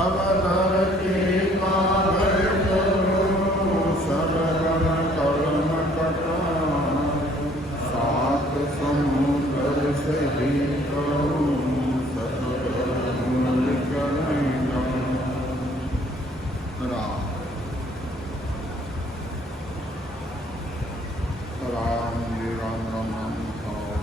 तब नर के कागर करो सरगण कर्म कटान सात समुद्र से भी करूं सतगुण करेगा। राम जी राम राम राम खाओ।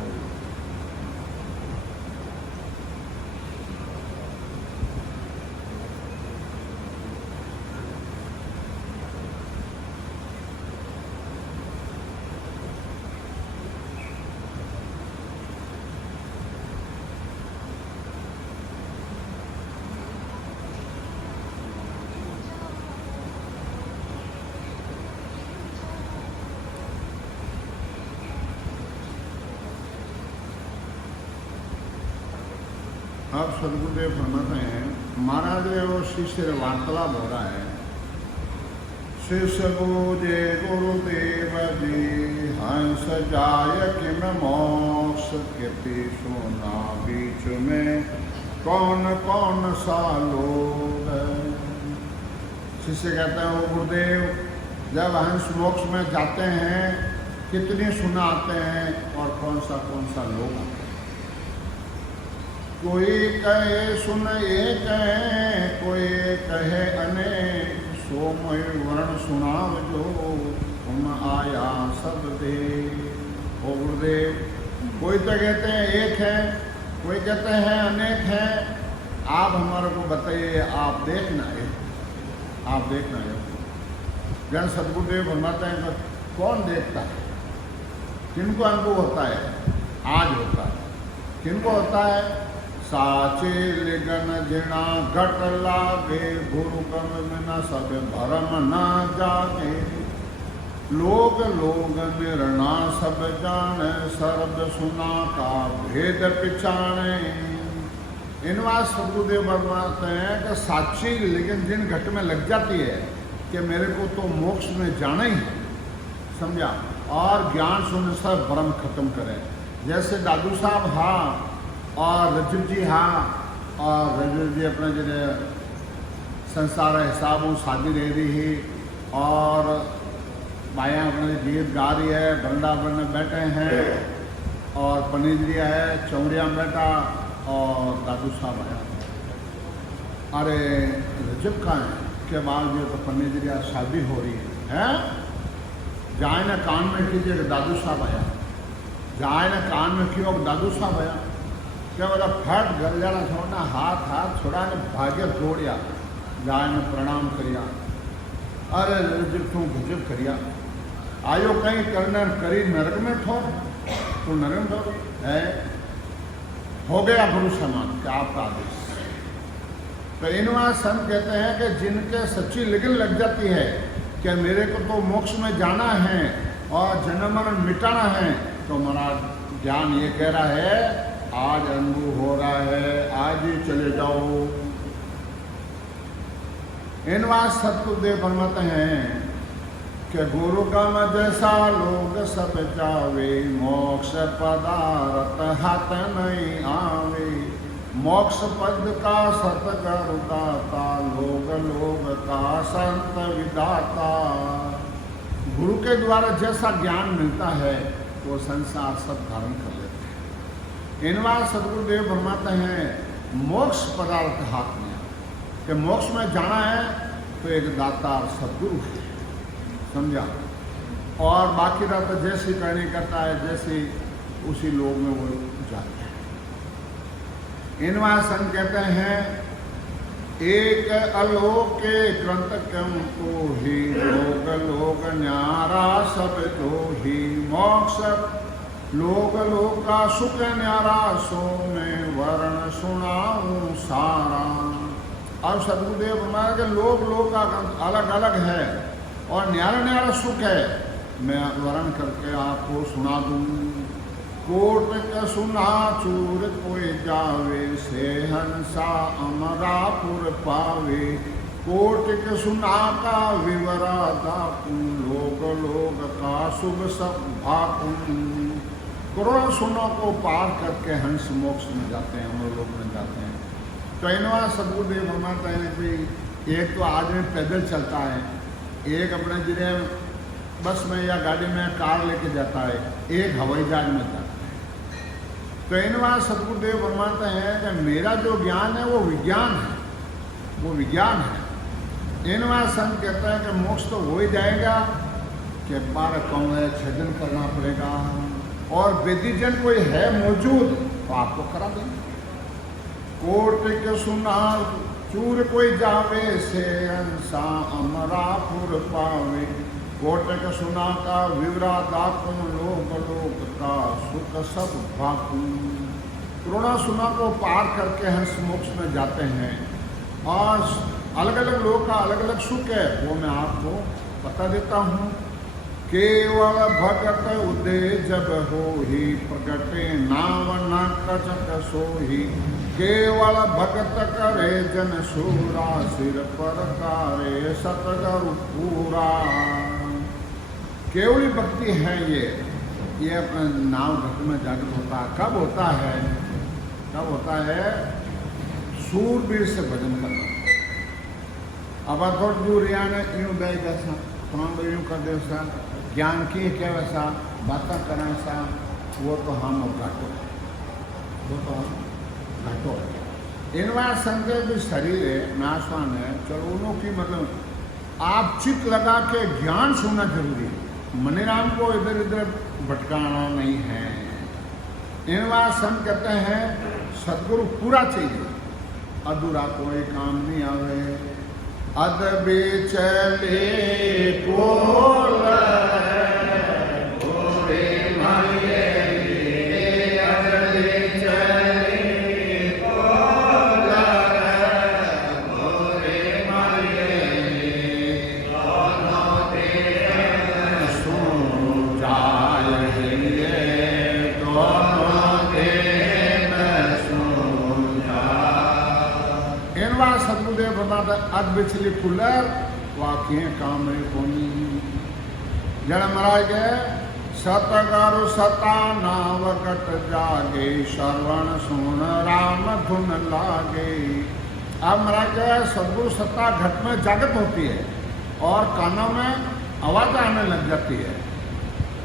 अब सदगुरुदेव फरमाते हैं, महाराज वो शिष्य वार्तालाप हो रहा है। शिष्य बोले गुरुदेव जी हंस जाय किम मोक्ष कीर्ति सुना बीच में कौन कौन सा लोग है। शिष्य कहते हैं, वो गुरुदेव जब हंस मोक्ष में जाते हैं कितनी सुना आते हैं और कौन सा लोग आते हैं। कोई कहे सुन एक है कोई कहे अनेक सो मैं वर्ण सुनाव जो तुम आया सब दे। ओ गुरुदेव कोई तो कहते हैं एक है कोई कहते हैं अनेक है। आप हमारे को बताइए, आप देखना है ज्ञान सदगुरुदेव फरमाते हैं कौन देखता है, किनको अनुभव होता है, आज होता है, किनको होता है। साचे लिगन जिना घट लागे गुरु कम बिना सब भरम ना जागे। लोग निर्णा सब जाने सर्व सुना का भेद पिछाने। इन बात सदगुरुदेव बताते हैं कि साची लिगन जिन घट में लग जाती है कि मेरे को तो मोक्ष में जाना ही है, समझा, और ज्ञान सुनने से भ्रम खत्म करें। जैसे दादू साहब हाँ और रजू जी हाँ, और रजू जी अपना जो संसार हिसाब वो शादी रह रही है और बाया अपने गीत गा रही है, वृंदावन में बैठे हैं और पनीरिया है चौड़िया में बैठा और दादू साहब आया। अरे रजब का है के बाद जो तो पनीरिया शादी हो रही है जाए ना कान में कीजिए दादू साहब आया, जाए ना कान में क्यों दादू साहब आया। क्या बोला फट घर जाना छोड़ना हाथ छोड़ा ने भाग्य दौड़िया जाए ने प्रणाम करिया। अरे रजब तू गजब करिया आयो कहीं करना करी नरक में ठोर तो नरक में ठोर है हो गया गुरु समान क्या आपका आदेश। तो इन बात संत कहते हैं कि जिनके सच्ची लगन लग जाती है कि मेरे को तो मोक्ष में जाना है और जन्म मरण मिटाना है, तो महाराज ज्ञान ये कह रहा है आज अनुभव हो रहा है, आज ही चले जाओ। इन बात सतगुरुदेव फरमाते हैं कि गुरु का जैसा लोग सब जावे मोक्ष पदार्थ हाथ नहीं आवे। मोक्ष पद का सतगुरु दाता लोग का संत विदाता। गुरु के द्वारा जैसा ज्ञान मिलता है वो संसार सब धारण कर लेते हैं। इन बार सदगुरुदेव फरमाते हैं मोक्ष पदार्थ हाथ में कि मोक्ष में जाना है तो एक दाता सदगुरु है, समझा, और बाकी दाता जैसी करनी करता है जैसी उसी लोग में वो जाते हैं। इन बार संत कहते हैं एक अलोक ग्रंथ क्यों तो ही लोग न्यारा सब तो ही मोक्ष लोग का सुख न्यारा सो में वर्ण सुनाऊं सारा। अब सदगुरुदेव हमारा के लोग का अलग अलग है और न्यारा सुख है, मैं वर्ण करके आपको सुना दूं। कोट का सुना चूर कोई जावे से हंसा अमरापुर पावे। कोट के सुना का विवरा दाकू लोग का शुभ सब भाकू। करोड़ों सुनों को पार करके हंस मोक्ष में जाते हैं, हम लोग में जाते हैं। तो इनवा सदगुरुदेव फरमाते हैं कि एक तो आदमी पैदल चलता है, एक अपने जिले बस में या गाड़ी में कार लेके जाता है, एक हवाई जहाज में जाता है। तो इनवा सदगुरुदेव फरमाते हैं कि मेरा जो ज्ञान है वो विज्ञान है, वो विज्ञान है। इनवा संत कहता है कि मोक्ष तो हो ही जाएगा कि 12 कौवे छेदन करना पड़ेगा, और वेदीजन कोई है मौजूद तो आपको करा देंगे। कोट के सुना चूर कोई जावे से अंसा अमरापुर पावे, कोट के सुना का विवरा दातुम लोक लोक का सुख सब भाकू। करोड़ा सुना को पार करके हंस मोक्ष में जाते हैं, और अलग अलग लोग का अलग अलग सुख है, वो मैं आपको बता देता हूँ। केवल भगत उदय जब हो ही प्रगटे नाम न कचक सोही, केवल भगत करे जन सूरा सिर पर तारे सतगुरु पूरा। केवली भक्ति है ये अपने नाम घट में जागृत होता है। कब होता है? कब होता है? सूरबीर से भजन करना। अब थोड़ा दूर ने यूं गए जैसा थोड़ा यूं कर दे सा ज्ञान की क्या वैसा बातें करें सा, वो तो हम घाटो, वो तो हम घाटो। इनवा संदेह भी शरीर है, नाशवान है, चलो उन्हों की मतलब आप चित लगा के ज्ञान सुनना जरूरी है, मनीराम को इधर इधर भटकाना नहीं है। इनवा संत कहते हैं सदगुरु पूरा चाहिए, अधूरा कोई काम नहीं आवे। अद बेचले कोल अद बिछली फुलर वाक्य काम कोनी। जड़ महाराज गए सतगुरु सता नावकट जागे, श्रवण सुन राम धुन लागे। अब महाराज गए सदगुरु सत्ता घट में जागृत होती है और कानों में आवाज आने लग जाती है।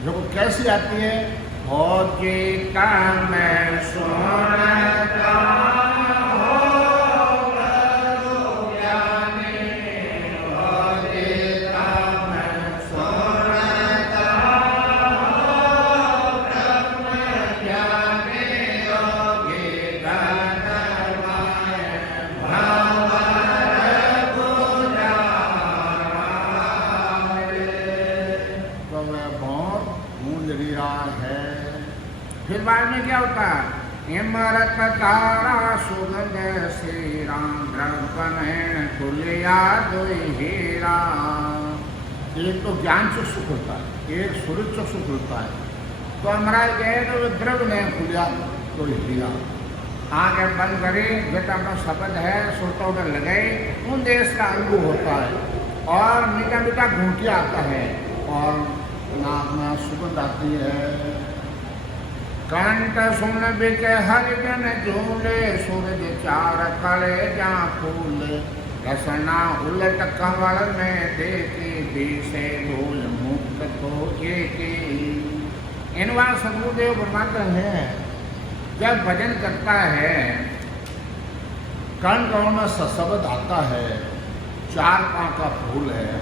जो कैसी आती है? हो जी का मैं सुनता बाद में क्या होता है? इमरत तारा सुगंध श्री राम द्रपन तुल्या दुई हीरा। एक तो ज्ञान चक्षु खुलता है, एक सूर्य चक्षु खुलता है। तो हमारा गए तो द्रव्य ने खुलिया तो हीरा। आगे बंद करी बेटा अपना शब्द है सोता उधर लगाई, उन देश का अनुभव होता है और मीठा मीठा घूंटिया आता है और नाक में सुगंध आती है। कंठ सुन बिच हरिजन झूले, सूरज चार खड़े जा फूले। रसना उलट कंवल में देखी, बीसे धूल मुक्त तो की। इनवा सदगुरुदेव फरमाते हैं जब भजन करता है कर्ण कर्ण में शब्द आता है, 4 पाँव का फूल है,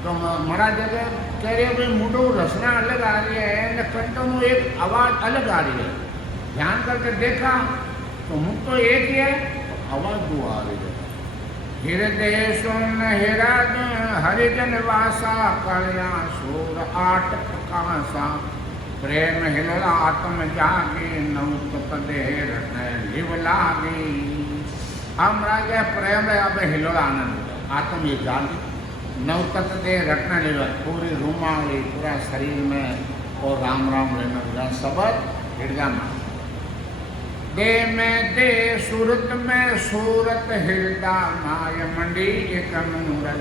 तो महाराज जगह कह रहे भाई मुंडो रचना अलग आ रही है न कंठों में एक आवाज अलग आ रही है। ध्यान करके देखा तो मुख तो एक ही है, आवाज 2 आ रही है। हृदय सुन हरिजन वासा, कल्या सूर 8 प्रकाशा। प्रेम हिल आत्म जागे, नौत देर लिव लागी। हम राजा प्रेम अब हिलो आनंद आत्म ये जागी, नवकत दे रटना लेवा पूरी रूमाली पूरा शरीर में और राम राम लेना पूरा सबद हृदय में। दे में दे सूरत में सूरत हृदय माय मंडी एक मूरत।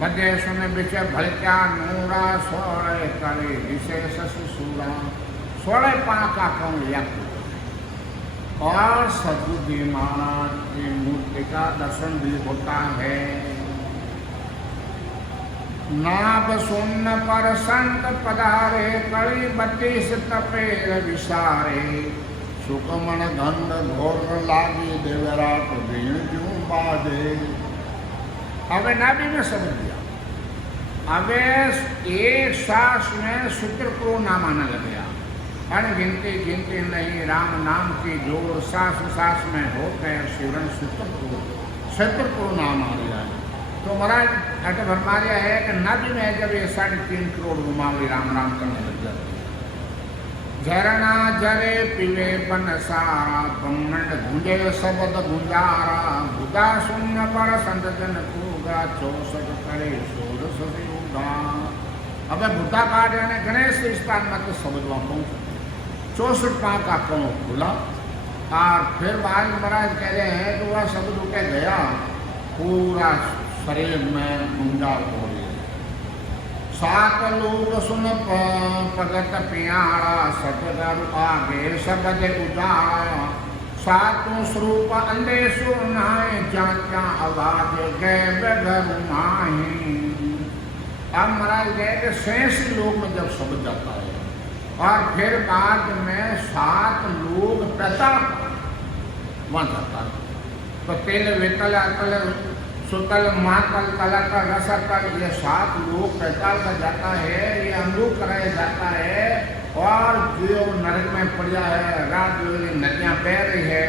मध्य सुन बिच भलका नूरा, सोड़े करे विशेष सुसूरा। 16 पाँव का कौन लिया और सदगुरुदेव महाराज की मूर्ति का दर्शन भी होता है। नाभ सुन्न पर संत पधारे, कड़ी 32 तपेर विसारे, सुकमण गंध घोर लागी, देवरात भीण जू बाजे। હવે નાભી में समझ दिया। अब एक सांस में सूत्रपुरु नाम आने लगे। अनगिनती गिनती नहीं राम नाम की जोड़, सांस सांस में होते हैं शिवरण सूत्रपुरु नाम आ गया है। तो महाराज ऐसे फरमा दिया है कि नदी में जब ये 3.5 करोड़ गुमावली राम राम करने लग जाते हैं। झरना झरे पीवे बन सारा, ब्रह्मंड गूंजे शब्द गुंजारा, बुदा शून्य पर संत जन पूगा, 64 करे सोरस उगा। अब बुद्धा काट यानी गणेश स्थान में तो शब्द वहाँ पहुँच 64 पाँव का कौन खुला। और फिर बाद महाराज कह रहे हैं कि वह शब्द उठे गया, पूरा शरीर में गुंजाल हो गया। 7 लोग सुन प्रगट प्यारा, सतगरु आगे शब्द उजाड़ा, 7 स्वरूप अंधे सुनाए, जांचा आवाज गए बेघर माही। अब महाराज गए कि 86 लोग में जब शब्द जाता है और फिर बाद में 7 लोग प्रताप वहाँ जाता है। तो तेल वितल अतल सुतल महातल तलतल रसतल, ये 7 लोग पैताल का जाता है, ये अंधूक कराया जाता है। और जो नरक में पड़ा है, रात नदियाँ बह रही है,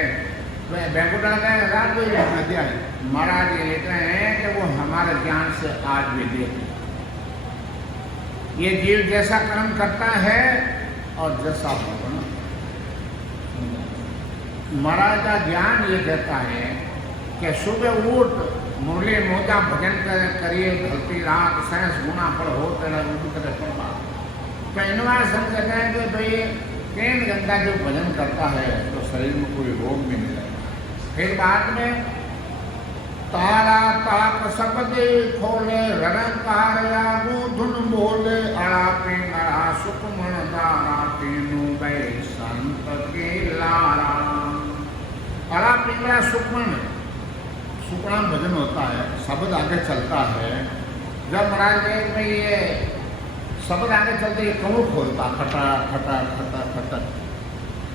बैकुंठा गए रात नदियाँ है। महाराज ये लेते हैं कि वो हमारे ज्ञान से आज भी देखते। ये जीव जैसा कर्म करता है और जैसा भगवान, महाराज का ज्ञान ये कहता है कि सुबह उठ मुरली मोजा भजन करिए, ढलती रात सहस गुना पर हो तेरा रूप करे पड़वा। तो इनवा समझते हैं कि भाई केन गंगा जो भजन करता है तो शरीर में कोई रोग भी नहीं लगता। फिर बाद में तारा ताप सपदे खोले, रंकार यागू धुन बोले, अड़ा पिंगड़ा सुकमण दारा, तीनू गए संत के लारा। अड़ा पिंगड़ा सुकमण भजन होता है, शब्द आगे चलता है। जब महाराज में ये शब्द आगे चलते ये कौन खोलता, खटा खटा खटा खटा।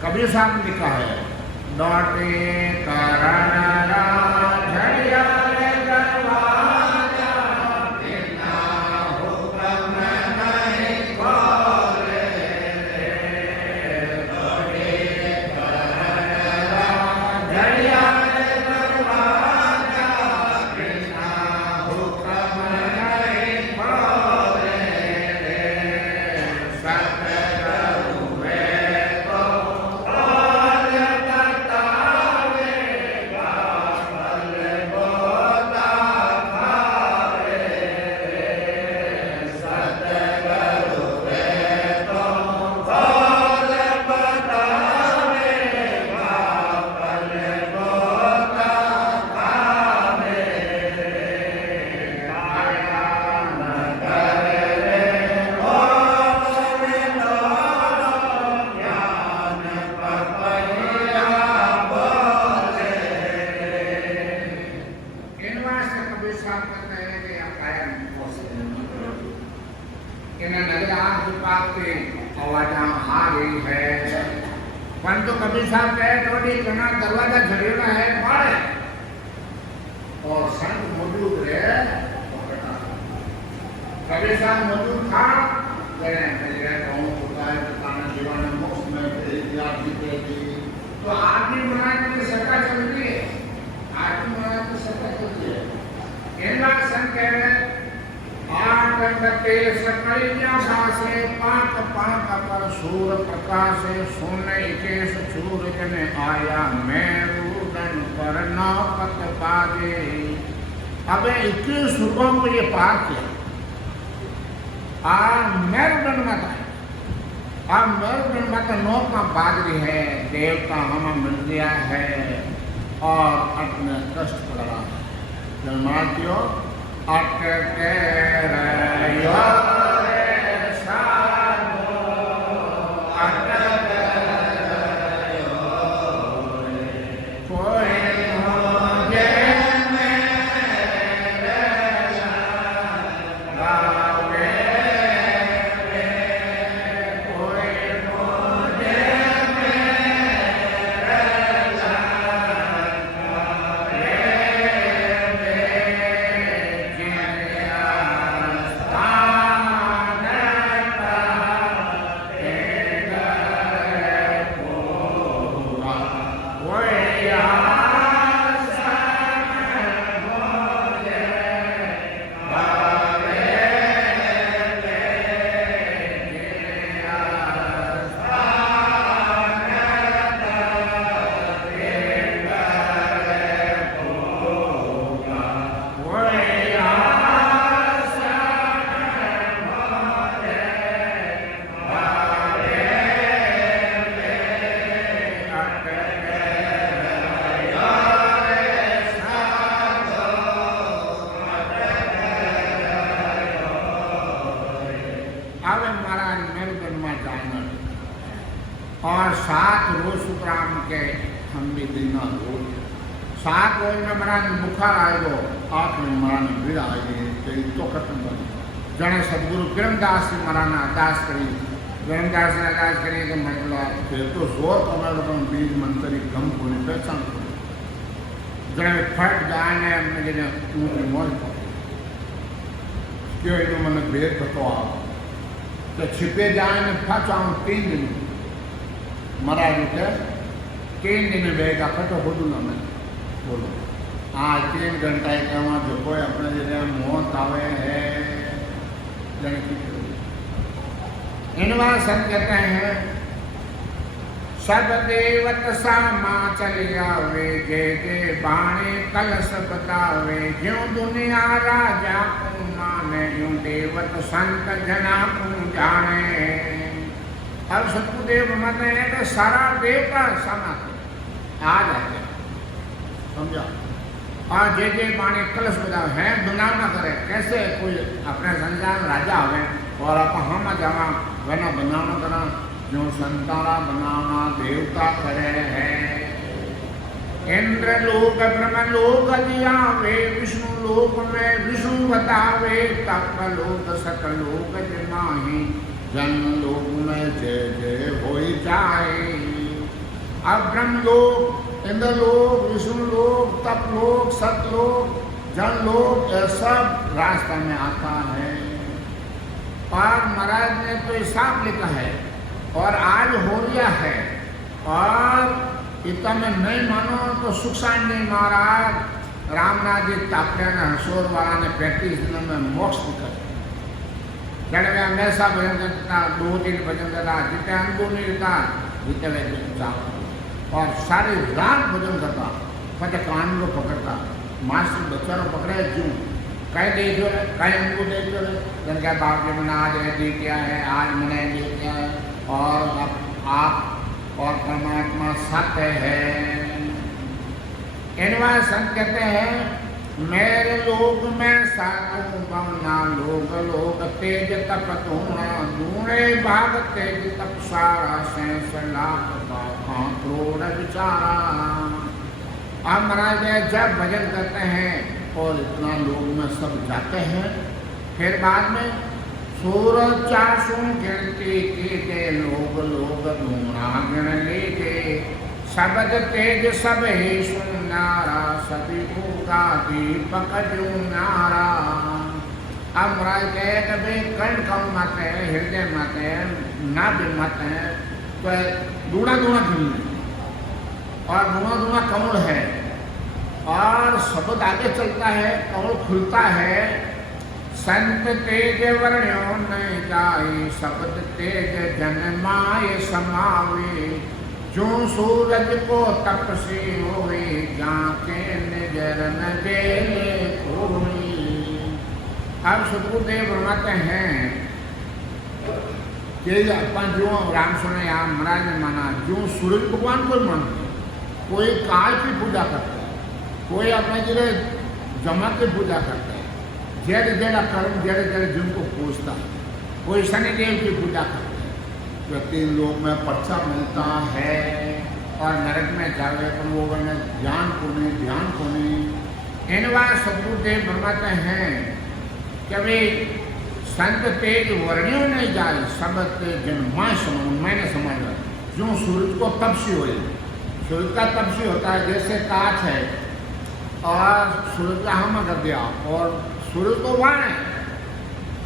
कबीर साहब ने लिखा है, डॉटे करण झड़िया परंतु कबीर साहब कहे थोड़ी घना दरवाजा झड़ेला है मारे और संत मौजूद रहे। कबीर साहब मौजूद था, तो आदमी बनाने की सत्ता चलती है, आदमी बनाने की सत्ता चलती है। इन बात संत कह रहे हैं, आकंदते सकलिया भासे, पाक पाक पर सूर प्रकाशे, सोने केश चूर जन आया, मेरुदन पर नौकत पाजे। अब 21 सुरभों को ये पार किया, मेरुदन मत है। अब मेरुदन मत नौक में बाजरी है, देवता हमें मिल गया है और अपने कष्ट पड़ रहा है। जन्मार्थियों अटके रहियो रे साधो, अटके रहियो रे, कोई हो जे 7 रोज में मराने बुखार आएगो, 8 में मराने भीड़ आएगी, तो खत्म कर जने सदगुरु किरणदास से मराना अरदास करी, किरणदास ने अरदास करी तो मतलब फिर तो जोर कमेलो बीज मंत्री गम को पहचान जने फट जाने अपने जने ऊँची मौज क्यों इन्हों मैंने भेद पतो आप तो छिपे जाए ने फचाऊं 3 दिन मरा जुटे 3 दिन बेगा फटो खुदू ना मैं बोलो आज 3 घंटा के वहाँ जो कोई अपने जगह मौत आवे है इनवा संत कहते हैं सब देवत सामा चलिया वे जे जे बाणे कलश बतावे ज्यों दुनिया राजा को माने यूं देवत संत जना को जाने। अब सतगुरुदेव मानते हैं कि सारा देवता समा आ जाते समझा और जे जे बाणे कलश बतावे है दुनिया ना करे कैसे कोई अपने संसार राजा हो और आप हम जावा वना बनाना करा जो संतारा बनाना देवता करे है। इंद्र लोक ब्रह्म लोक जियावे विष्णु लोक में विष्णु बतावे तप लोक सकल लोक जिमाही जन लोक में जय जय होई जाए। अब ब्रह्म लोक इंद्र लोक विष्णु लोक तप लोक सतलोक जन लोक यह सब रास्ता में आता है। और महाराज ने तो हिसाब लिखा है और आज हो गया है और इतना में नहीं मानो तो सुखसानी महाराज रामनाथ जी ताप्या ने हसोर वाला ने 35 दिनों में मोक्ष दिखा जड़ में हमेशा भजन करता 2-3 भजन करता जितने अनुभव नहीं रहता जितने और सारी रात भजन करता पता कान को पकड़ता मास्टर बच्चा को पकड़े क्यों कहीं देखो कहीं उनको देखो जन क्या बाप जी मैंने आज दे दिया है आज मैंने दे दिया है और आप और परमात्मा सत्य है। इनवा संत कहते हैं मेरे लोक में सातों बना लोग लोग तेज तप धूणा धूणे भाग तेज तप सारा सेंस लाख करोड़ विचारा। अब महाराज जब भजन करते हैं और इतना लोग में सब जाते हैं फिर बाद में सूरज चासों गिनती के लोग लोग धूणा गिन लेके शब्द तेज सब ही सुनारा सभी का दीपक जो नारा। अब महाराज कहे कभी कर्ण कम मत है हृदय मत है नाभि मत है तो दूना दूना कमल और दूना दूना कमल है और शब्द आगे चलता है कमल खुलता है। संत तेज वर्ण्यो नहीं जाए शब्द तेज जन्माए समावे जो सूरज को तपसी होवे जाके नजर न देले कोई। अब सतगुरुदेव फरमाते हैं कि अपन जो राम सुने आप महाराज ने माना जो सूरज भगवान को मानते कोई काल की पूजा करता है कोई अपने जगह जमा की पूजा करता है जड़ जड़ कर्म जड़ जड़ जिनको पूछता है कोई शनिदेव की पूजा करता है जो 3 लोक में पर्चा मिलता है और नरक में जावे पर लोगों ने ज्ञान को नहीं ध्यान को नहीं। इनवा सतगुरुदेव फरमाते हैं कि वे संत तेज वर्णियों नहीं जाए शब्द तेज जन्मा समझ मैंने समझ जो सूरज को तपसी हो सूरज का तपसी होता है जैसे काठ है और सूरज का हम कर दिया और सूरज तो वहाँ है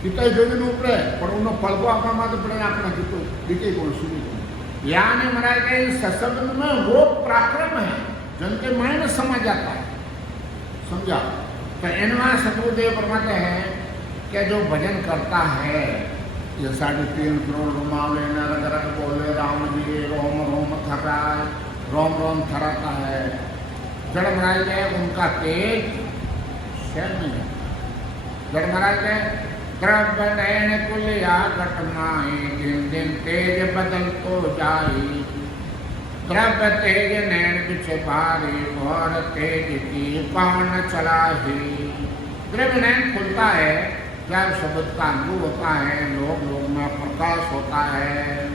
कितना जोजन ऊपर पर उन्होंने फल को अपना मात्र पड़े अपना कितो दिखे कौन सूर्य को यानी महाराज के सत्संग में वो पराक्रम है जनके मन समझ जाता है समझा। तो इनवा सतगुरुदेव फरमाते हैं कि जो भजन करता है ये 3.5 करोड़ रुमाले रग रग बोले राम जी रोम रोम थरा रोम रोम थराता है जड़ महाराज है उनका तेज शहर में जड़ महाराज है द्रव्य नयन कुलिया घटनाएं दिन दिन तेज बदल तो जाए द्रव्य तेज नयन पीछे भारी और तेज की कौन चला ही। द्रव्य नयन खुलता है जब शब्द का अनुभव होता है लोग लोग में प्रकाश होता है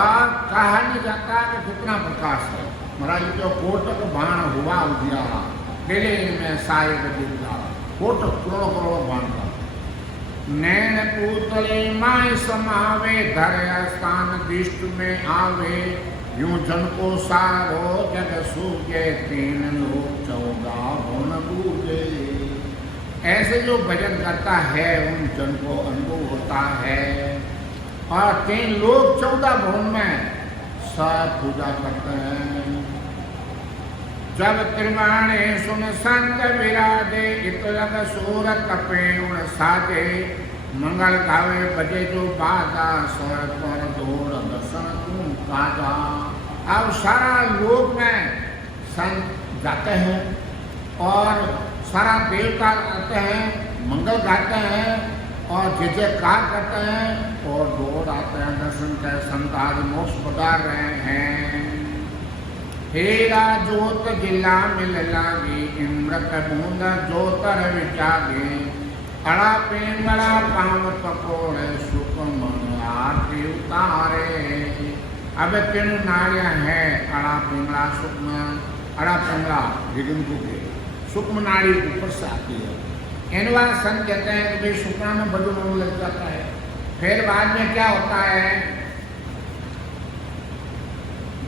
और कहा नहीं जाता कि कितना प्रकाश है महाराज जो कोटक बाण हुआ उजियारा, दिले में साहिब दिलदार, कोटक करोड़ों करोड़ों बाण का। नैन पूतले माय समावे, धर स्थान दिष्ट में आवे, यूं जन को सारो जग सूझे, तीन लोग 14 भुवन बूझे। ऐसे जो भजन करता है उन जन को अनुभव होता है, और 3 लोग 14 भुवन में सब पूजा करते हैं। जब त्रिवाणे सुन संग विराजे, इतलग सूर तपे उण साजे, मंगल गावे बजे जो बाजा, स्वर पर दौड़ दर्शन तू काजा। अब सारा लोक में संत जाते हैं और सारा देवता आते हैं, मंगल गाते हैं और जय जयकार करते हैं और दौड़ आते हैं दर्शन के। संत आज मोक्ष पधार रहे हैं। हेरा जोत जिला मिल लागी, इमृत बूंद जोतर विचागे, अड़ा पिंगला पाम पकोड़े, सुख मन आरती उतारे। अब 3 नारियां हैं, अड़ा पिंगला सुक्म, अड़ा पिंगला गिगन कुके, सुक्म नाड़ी ऊपर से आती है। इन बार संत कहते हैं कि शुक्र में बदल लग जाता है। फिर बाद में क्या होता है,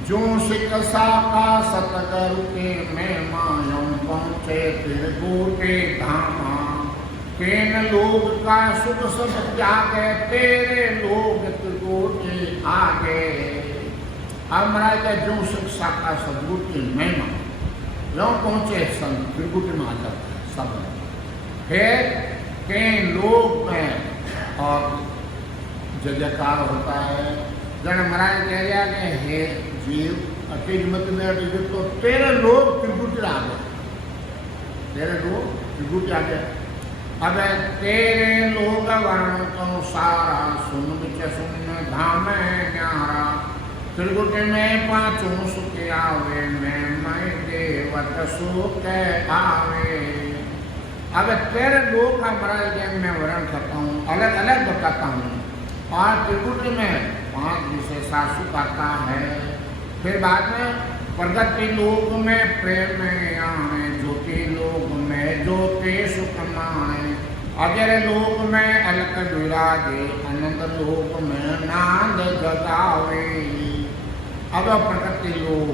जो शिक्षा का सतगुरु के में मायों पहुँचे, त्रिकूटे धामा, तेन लोग का सुख सब त्यागे, तेरे लोग त्रिकूटे आगे। अब महाराज जो शिक्षा का सदगुरु की महिमा जो पहुँचे संत त्रिकूटे में आ जाते हैं सब। फिर कई लोग में और जय जयकार होता है। जन महाराज कह रहा कि हे जीव अति मत में अति तो तेरे लोग त्रिकुटी आ गए, तेरे लोग त्रिकुटी आ गए। अब तेरे लोग वर्ण तो सारा, सुन बिच सुन धाम न्यारा, त्रिकुटी में 5 सुख आवे, मैं देवत सुख आवे। अब तेरे लोग का महाराज मैं वर्णन करता हूँ, अलग अलग बताता हूँ। और त्रिकुटी में 5 विशेषा सुख आता है। फिर बाद में प्रगति लोक में प्रेम आने, ज्योति लोक में ज्योति सुख माने, अजर लोक में अलक विराजे, आनंद लोक में नाद जगावे। अब प्रगति लोक,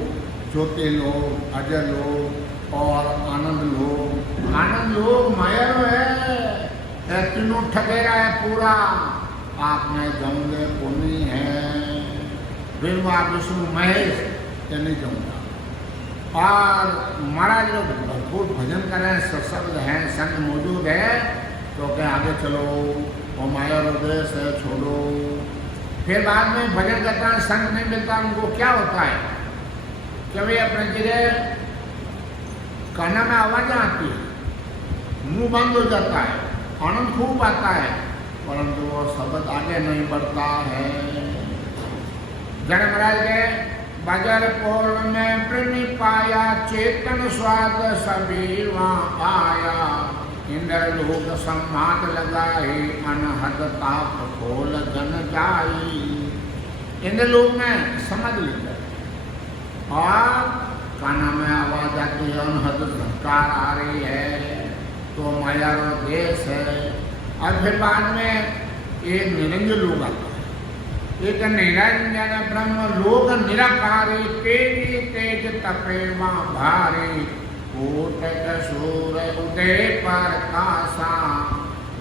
ज्योति लोक, अजर लोक और आनंद लोक। आनंद लोक माया है, तीनों ठगेरा है पूरा, आप में जाऊंगे पुण्य है। फिर वहाँ विष्णु महेश के नहीं जाऊँगा। और महाराज लोग भरपूर भजन करें, सत्संग हैं, संग मौजूद है, तो क्या आगे चलो, वो माया देश है छोड़ो। फिर बाद में भजन करता है, संग नहीं मिलता, उनको क्या होता है कि भाई अपने गिरे काना में आवाज़ आती है, मुंह बंद हो जाता है, आनंद खूब आता है, परंतु वो शब्द आगे नहीं बढ़ता है। जन महाराज के बाजार पोल में प्रेमी पाया, चेतन स्वाद सभी वहाँ आया, इंद्र लोग सम्माद लगाए, अनहद ताप खोल जन जाई। इंद्र लोग में समझ लेते और काना में आवाज आती है, अनहद धक्कार आ रही है, तो माया रो देश है। और फिर बाद में एक निरंजन लोग आता है, एक निरंजन ब्रह्म लोक निराकारी, तेजी तेज तपे माँ भारी, कोटक सूर उदय पर कासा,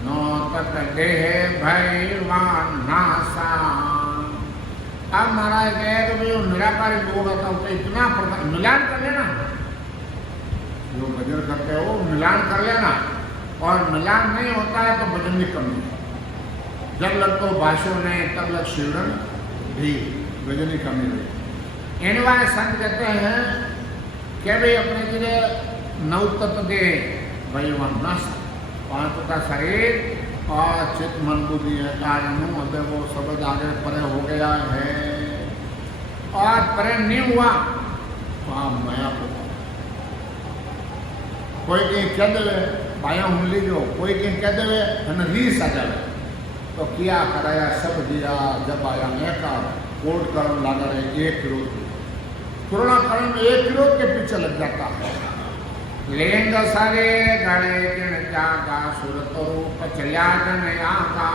नौतक देह भैवान नासा। अब महाराज कहे कि भाई निराकारी लोग आता है, तो इतना मिलान कर लेना, जो भजन करते हो मिलान कर लेना, और मिलान नहीं होता है तो भजन भी कम नहीं। जब लग तो भाषो ने तब लग शिवरण भी भजन ही कमी रही। इन वाले संत कहते हैं कि भाई अपने लिए 9 तत्व दे भाई नस, 5 का शरीर और चित्त मन बुद्धि है कारण, अगर वो शब्द आगे परे हो गया है और परे नहीं हुआ तो आप माया को कोई कहीं कह दे पाया हूँ लीजो, कोई कहीं कह दे है रीस आ जाए, तो किया कराया सब दिया, जब आया मैं का कोट कर लगा रहे एक रोज तुलनाकरण में एक विरोध के पीछे लग जाता है। लिंग सरे गणे जिन जागा सुरत रूप चल्या जन आगा।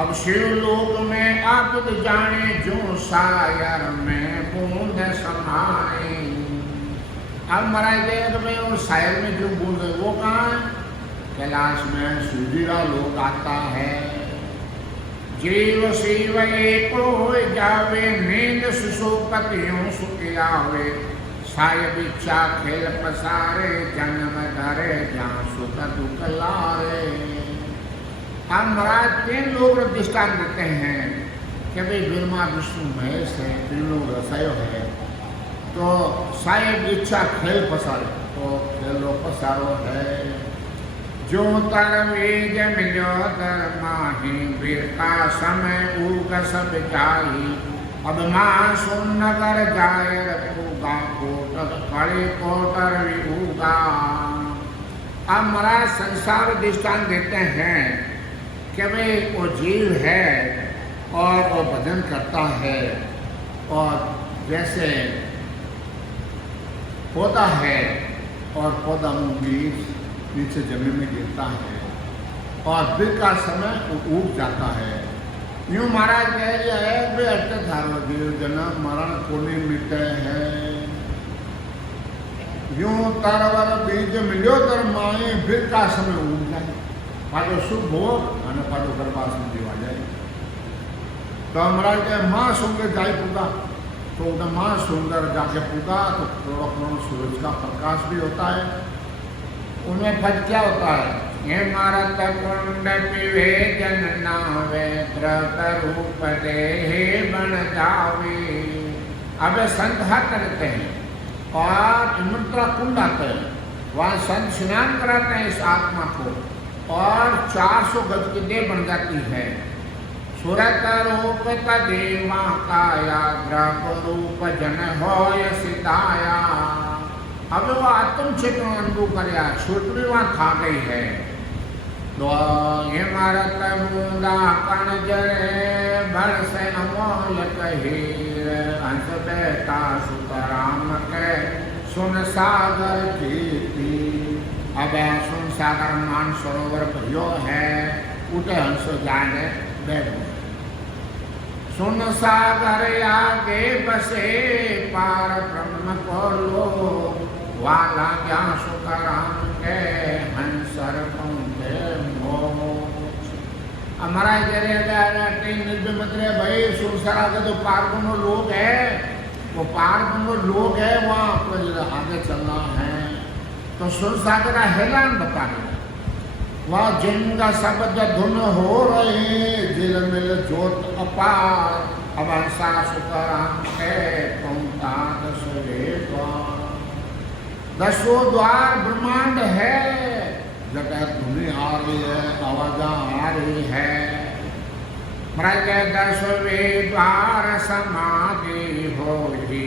अब शिवलोक में आगुद जाने जो सायर में बूंद समाए। अब महाराज देख में और सायर में जो बूंद है वो कहाँ है? कैलाश में सुजीरा लोग आता है। जीव शिव एको हो जावे नींद सुसोपतियों सुखियावे। साहिब इच्छा खेल पसारे जन्म धरे जहाँ सुख दुख लारे। हम महाराज तीन लोग दृष्टांत देते हैं कि भाई ब्रह्मा विष्णु महेश है, तीन लोग रसायो है। तो साहिब इच्छा खेल पसारे तो खेलो पसारो है। जो तर वेज मिलो तर माही वीर का समय उग सब जाही। अब माँ सुन नगर जाय पूगा कोटर खड़े कोटर विभूगा। अब महाराज संसार दृष्टांत देते हैं कि भाई वो जीव है और वो भजन करता है और जैसे पौधा है और पौधा बीज नीचे जमीन में गिरता है और फिर का समय वो उग जाता है। यूँ महाराज कह रहा है वे अट्टे थारो जीव जन्म मरण कोने मिटे है। यूँ तरवर बीज मिलो तर माए फिर का समय उग जाए। पाटो शुभ हो અને પાટો ગર્ભાસ में जीवा जाए। तो महाराज के माँ सुंदर जाए पूगा तो उधर माँ सुंदर जाके पूगा तो करोड़ सूरज का प्रकाश भी होता है। उनमें फल क्या होता है? ये मारत कुंड पिवे जन नावे त्रत रूप देहे बन जावे। अब संत हाथ करते हैं और इमंत्रा कुंड आते हैं, वहाँ संत स्नान कराते हैं इस आत्मा को और 400 गज की देह बन जाती है। सुरत रूप देवा काया द्रव रूप जन होय सिताया। अब वो आत्म क्षेत्र अनुभव कर छोटी वहाँ खा गई है। तो ये मारत बूंदा कण जरे भर से अमोल कहीर। अंश बेटा सुतराम के सुन सागर जीती। अब सुन सागर मान सरोवर भरियो है उठे हंस जाने बैठ। सुन सागर आगे बसे पार ब्रह्म को लो। वाला क्या सुतराम के हंसर पहुंचे मोक्ष। हमारा निर्भय भाई सुनसर आगे तो पार लोग है, वो पार लोग है वहाँ आपको आगे चलना है। तो सुरसागर का हेलान बता रहे वह जिनका शब्द धुन हो रहे जिल मिल जोत अपार। अब हंसा सुतराम के पहुंचा दसों द्वार ब्रह्मांड है। जगह धुनी आ रही है, आवाजा आ रही है। मृग 10वें द्वार समाधि हो ही।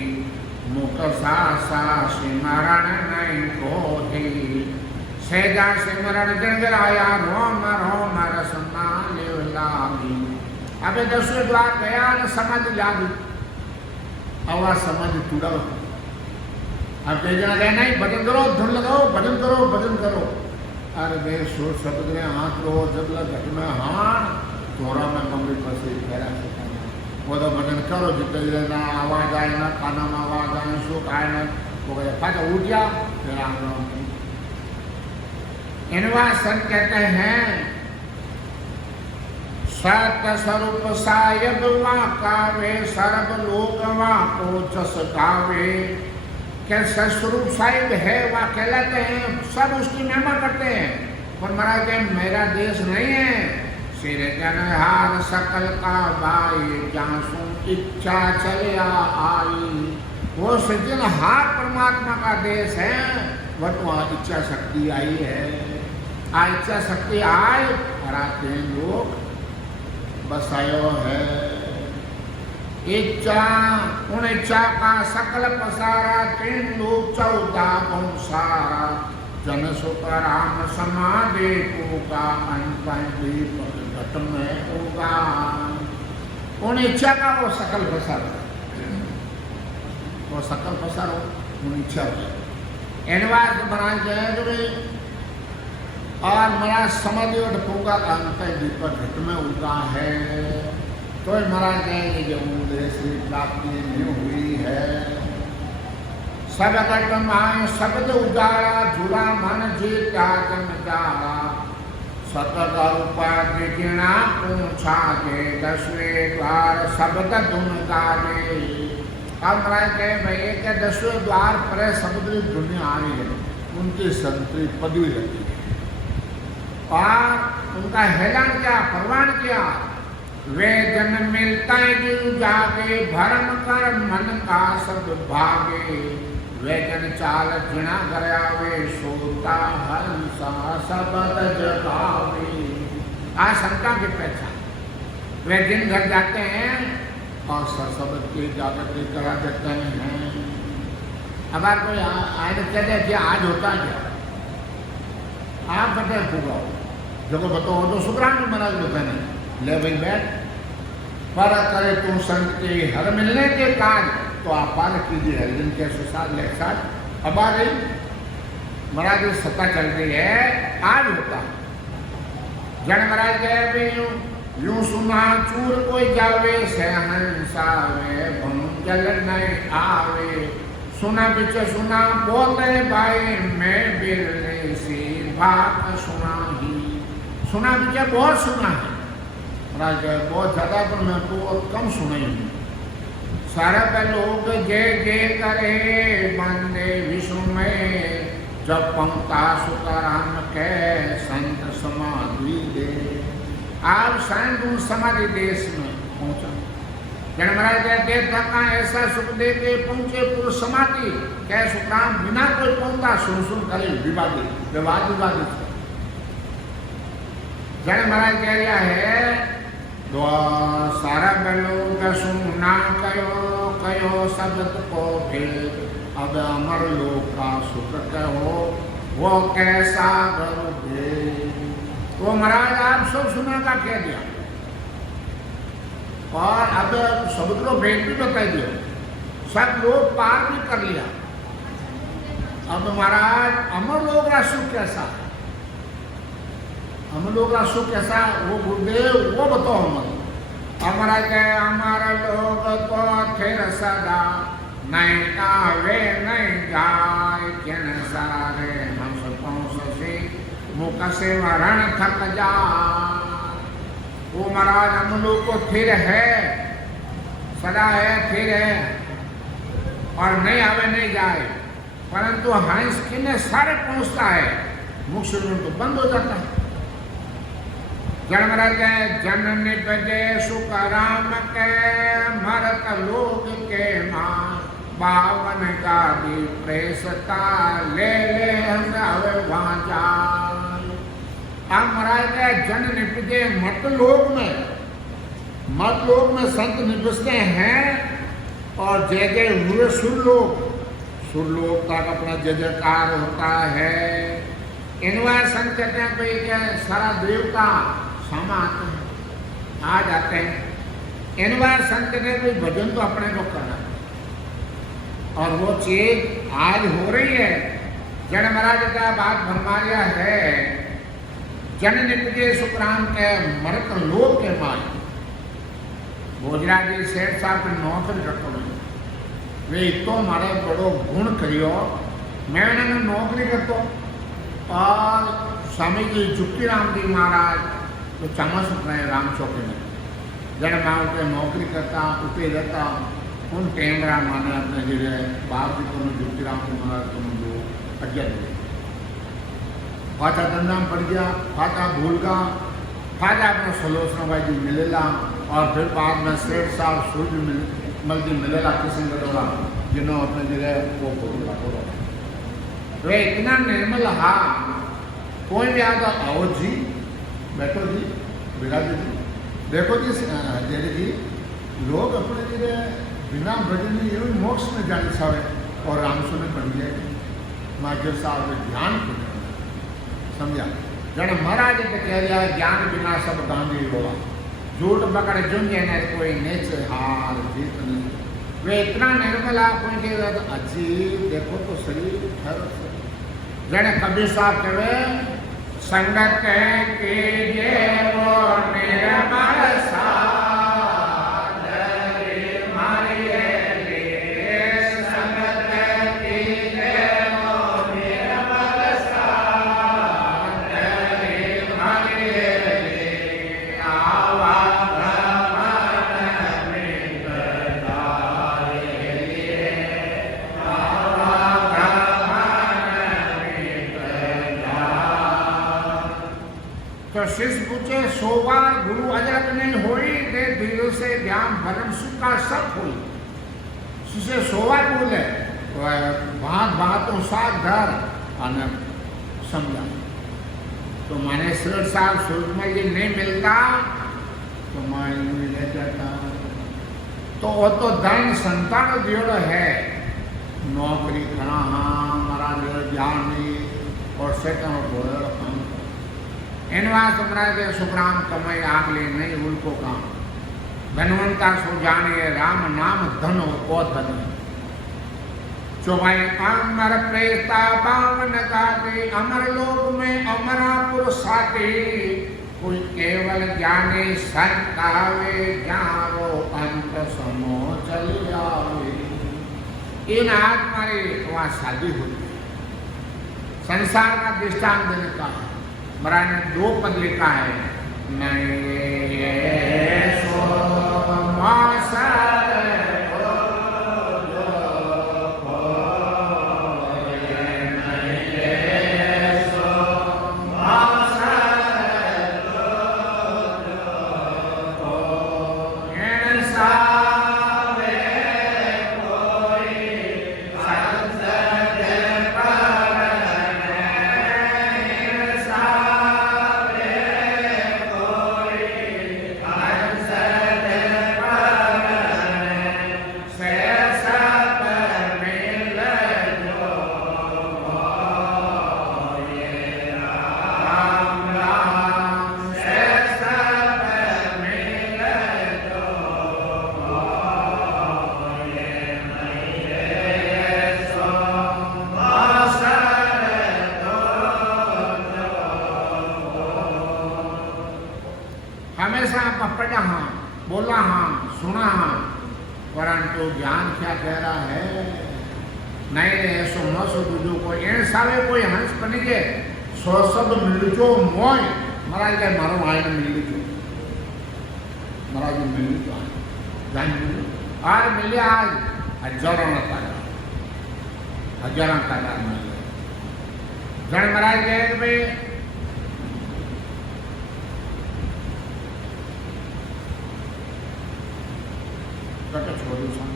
मुख सासा सिमरण नहीं होती। सेजा सिमरण जंगलाया रोम रोम रसमाले लागी। अबे 10वें द्वार गया न समझ लागी। आवाज समझ टूटा। अब तेजा गया नहीं भजन करो धुन लगाओ भजन करो भजन करो। अरे भाई सोच शब्द में हाथ रो जब लग घट में हाथ थोड़ा में मम्मी फंसी फेरा वो तो भजन करो जितने ना आवाज आए ना खाना में आवाज आए सुख आए ना वो कहते पाचा उठ गया फिर आम इनवा संत कहते हैं सत स्वरूप सायब वहाँ कावे सर्व लोक वहाँ को जस गावे। क्या सस्वरूप साहिब है वह कहलाते हैं, सब उसकी महिमा करते हैं। पर महाराज मेरा देश नहीं है। सिर जनहार सकल का भाई जहाँ सुन इच्छा चलिया आई। वो सृजनहार परमात्मा का देश है, वह वहाँ इच्छा शक्ति आई है। आ इच्छा शक्ति आए और आते हैं लोग बसायो है। इच्छा उन इच्छा का सकल पसारा तीन लोग 14 बहुसारा। जन सुतराम समाधि होगा घट में होगा। उन इच्छा का वो सकल पसारा तो सकल पसारो उन इच्छा है एन बात बना जाए कि भाई और मरा समाधि और पूगा का अंत दीपक घट में उगा है तो महाराज कहेंगे कि मुझे श्री प्राप्ति नहीं हुई है सब घट माए शब्द उजाड़ा जुड़ा मन जीता चमकारा सतत उपाधि गिना पूछा के 10वें द्वार शब्द धुन गावे। अब महाराज कहे भाई के 10वें द्वार पर समुद्री दुनिया आ रही है उनकी संतरी पदवी रखी है और उनका हेलन क्या परवान क्या वे जन मिलता है जागे भरम कर मन का सब भागे वे जन चाल जिना करावे सोता हंसा सबद जगावे। आज संता की पहचान वे दिन घर जाते हैं और शब्द के जागृति करा देते हैं। अब आप कोई आज चले कि आज होता क्या आप बता भूगा जो बताओ तो सुखराम महाराज बताए नहीं ले भाई बैठ पर करे तुम संत के हर मिलने के काज तो आप पार कीजिए हरिजन के सुसाद लेखसाद। अब आ गई महाराज सत्ता चल रही है आज होता जन महाराज गए यूं सुना चूर कोई जावे सहनसावे जल नहीं आवे सुना बिच सुना बोले भाई मैं बिरले सी बात सुना ही सुना बिच बहुत सुना है महाराज बहुत ज़्यादा पर मैं बहुत कम सुनाई हूँ। सरब लोग जय जय करे बंदे विष्णु में जब पंक्ता सुतराम के संत समाधि दे। आप संत उस समाधि देश में पहुंचा जन महाराज कहते थका ऐसा सुख दे के पहुंचे पूर्व समाधि कह सुखराम बिना कोई पहुंचा सुन सुन करे विवादी जन महाराज कह रहा है सारा लोग सुना कयो शब्द को फिर अब अमर लोक का सुख कहो वो कैसा करोगे। वो महाराज आप सब सुना का कह दिया और अब शब्द को भेद भी बता दिया सब लोग पार भी कर लिया। अब महाराज अमर लोक का सुख कैसा हम लोग का सुख कैसा वो गुरुदेव वो बताओ हमारा कहे हमारा लोग तो फिर सदा नहीं आवे नहीं जाए किन सारे हम सब से मुख से वरण थक जा। वो महाराज हम लोग को फिर है सदा है फिर है और नहीं आवे नहीं जाए परंतु हंस किन्ने सारे पहुंचता है मुख से तो बंद हो जाता है। जन्मराज जन निपजे सुखराम के मरत लोक के मां बावन गादी प्रेसता ले हमें वहां जा। अब महाराज जन निपजे मत लोक में संत निपजते हैं और जय जय हुए सुरलोक तक अपना जय जयकार होता है। इनवा संत कहते हैं कोई क्या सारा देवता क्षमा आते हैं आ जाते हैं। इन बार संत ने कोई भजन तो अपने को करना और वो चीज आज हो रही है। जन महाराज का बात भरमारिया है जन निपजे सुखराम के मरत लोक के माय भोजराज जी सेठ साहब की नौकरी रखो वे तो मारे बड़ो गुण करियो मैं उन्होंने नौकरी करतो और स्वामी जी जुक्तिराम जी महाराज तो चामस रहे राम चौकी में जन मैं उनके नौकरी करता उठे रहता उन टेंगरा माने अपने जिले बाप जी को जुक्तिराम जी महाराज को जो अज्ञात हुए फाचा धंधा पड़ गया फाचा भूल गया फाचा अपने सलोचना भाई जी मिलेला और फिर बाद में सेठ साहब सूर्य मल जी मिलेला किशन गडोला जिन्होंने अपने जिले वो बोला वे इतना निर्मल हा कोई भी आता आओ जी बैठो जी विराज जी देखो जी जेडी जी लोग अपने लिए बिना भजन यूं मोक्ष में जाने सावे और रामसु में बन गए माजर साहब ध्यान समझा जन महाराज के कह रहा ज्ञान बिना सब गांधी बोला झूठ पकड़ जुंगे ने कोई नेच हार जीत नहीं वे इतना निर्मला पहुंचे तो अजीब देखो तो शरीर जने कबीर साहब कहे संगत के ये वो निर्मल तो शिष्य पूछे सोवा गुरु अजरक नहीं होई दे धीरे से ज्ञान भरम सुखा सब हुई शिष्य सोवा बोले तो बातों साथ घर आने समझा तो मैंने सर साहब सूरजमल जी नहीं मिलता तो मैं ले जाता तो वो तो धन संतान दियो है नौकरी करा हाँ हमारा ज्ञान नहीं और सेकंड बोल एनवा तुम्हारे सुखराम कमाई आगले नहीं उनको काम धनवंता सो जाने राम नाम धन को धन चौबाई अमर प्रेता बावन गाते अमर लोक में अमरापुर साथे कोई केवल ज्ञाने संतावे जारो अंत समो चल आवे इन आत्मा रे वहाँ शादी होती संसार का दृष्टांत देने का महाराज ने 2 पद लिखा है नये सो हमेशा पढ़ा हाँ बोला हाँ सुना हाँ परंतु ज्ञान क्या कह रहा है नहीं ऐसो न सो दूजो को एण सावे कोई हंस बनी के सो सब मिलजो मोय महाराज के मारो आए न मिलजो महाराज मिलजो जान आज मिले आज हजारों तादाद मिले जन महाराज कहे भाई कटे छोड़ी सन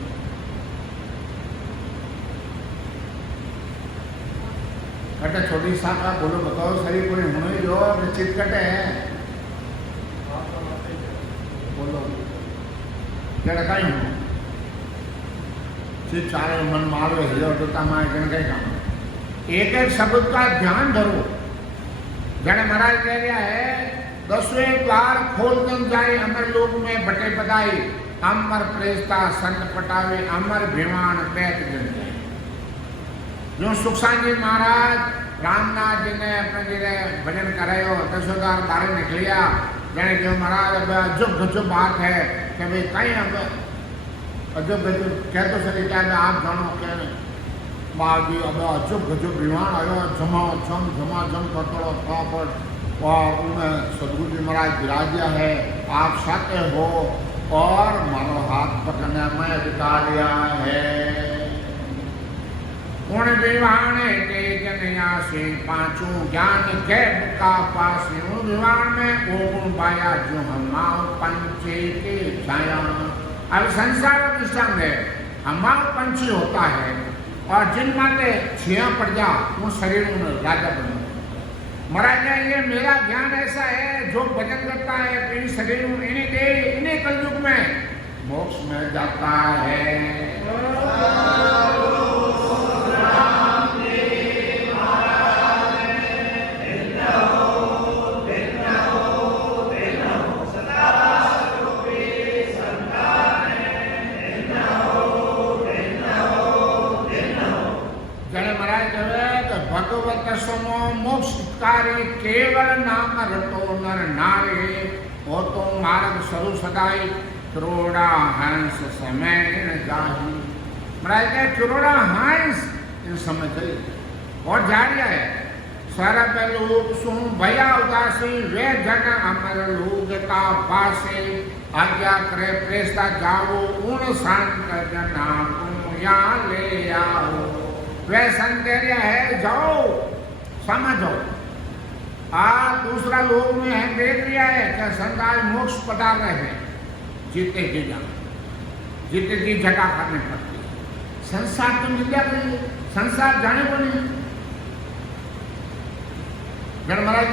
कटे छोड़ी सा का बोलो बताओ सही कोई होने जो निश्चित कटे हैं बोलो क्या कहीं हो सिर्फ चारों मन मारो हिलो टोटा मार जन कहीं काम एक एक शब्द का ध्यान धरो जन महाराज कह रहा है 10वें द्वार खोल कर जाए अमर लोक में बटे बदाई अमर प्रेस्ता संत पटावे अमर भिवान बैठ जन जो सुखसान जी महाराज रामनाथ जी ने अपने जी भजन करायो 10,000 बारे निकलिया जने जो महाराज अब अजब गजब बात है कि भाई कहीं अब अजब गजब कह तो सके क्या आप जानो क्या बागी अब अजब गजब विमान आयो झमाझम करतो पर और उनमें सदगुरु जी महाराज विराजिया है आप साथ हो और मानो हाथ पकड़ने में अधिकार लिया है उन विवाने के जनया से 5 ज्ञान के का पास उन विवान में वो गुण पाया जो हमारे पंचे के छाया अब संसार दृष्टांत है हमारा पंछी होता है और जिन माते छिया पड़ जा उन शरीर में राजा बने महाराज ये मेरा ज्ञान ऐसा है जो भजन करता है इन शरीर में इन्हीं कलयुग में मोक्ष में जाता है चित्कारी केवल नाम रटो नर नारे हो तो मार्ग सरु सदाई करोड़ा हंस समय न जाही। महाराज कहे करोड़ा हंस इन समय चले और जा रहा है सारा पे लोग सुन भया उदासी वे जन अमर लोग का पासे आज्ञा करे प्रेस्ता जाओ उन संत जना को यहाँ ले आओ। वे संत है जाओ समझो। दूसरा लोग में है देख लिया है कि संतान मोक्ष पटा रहे हैं जीते की जगह करने पड़ती है। संसार तो मिल जाती है, संसार जाने को नहीं। फिर महाराज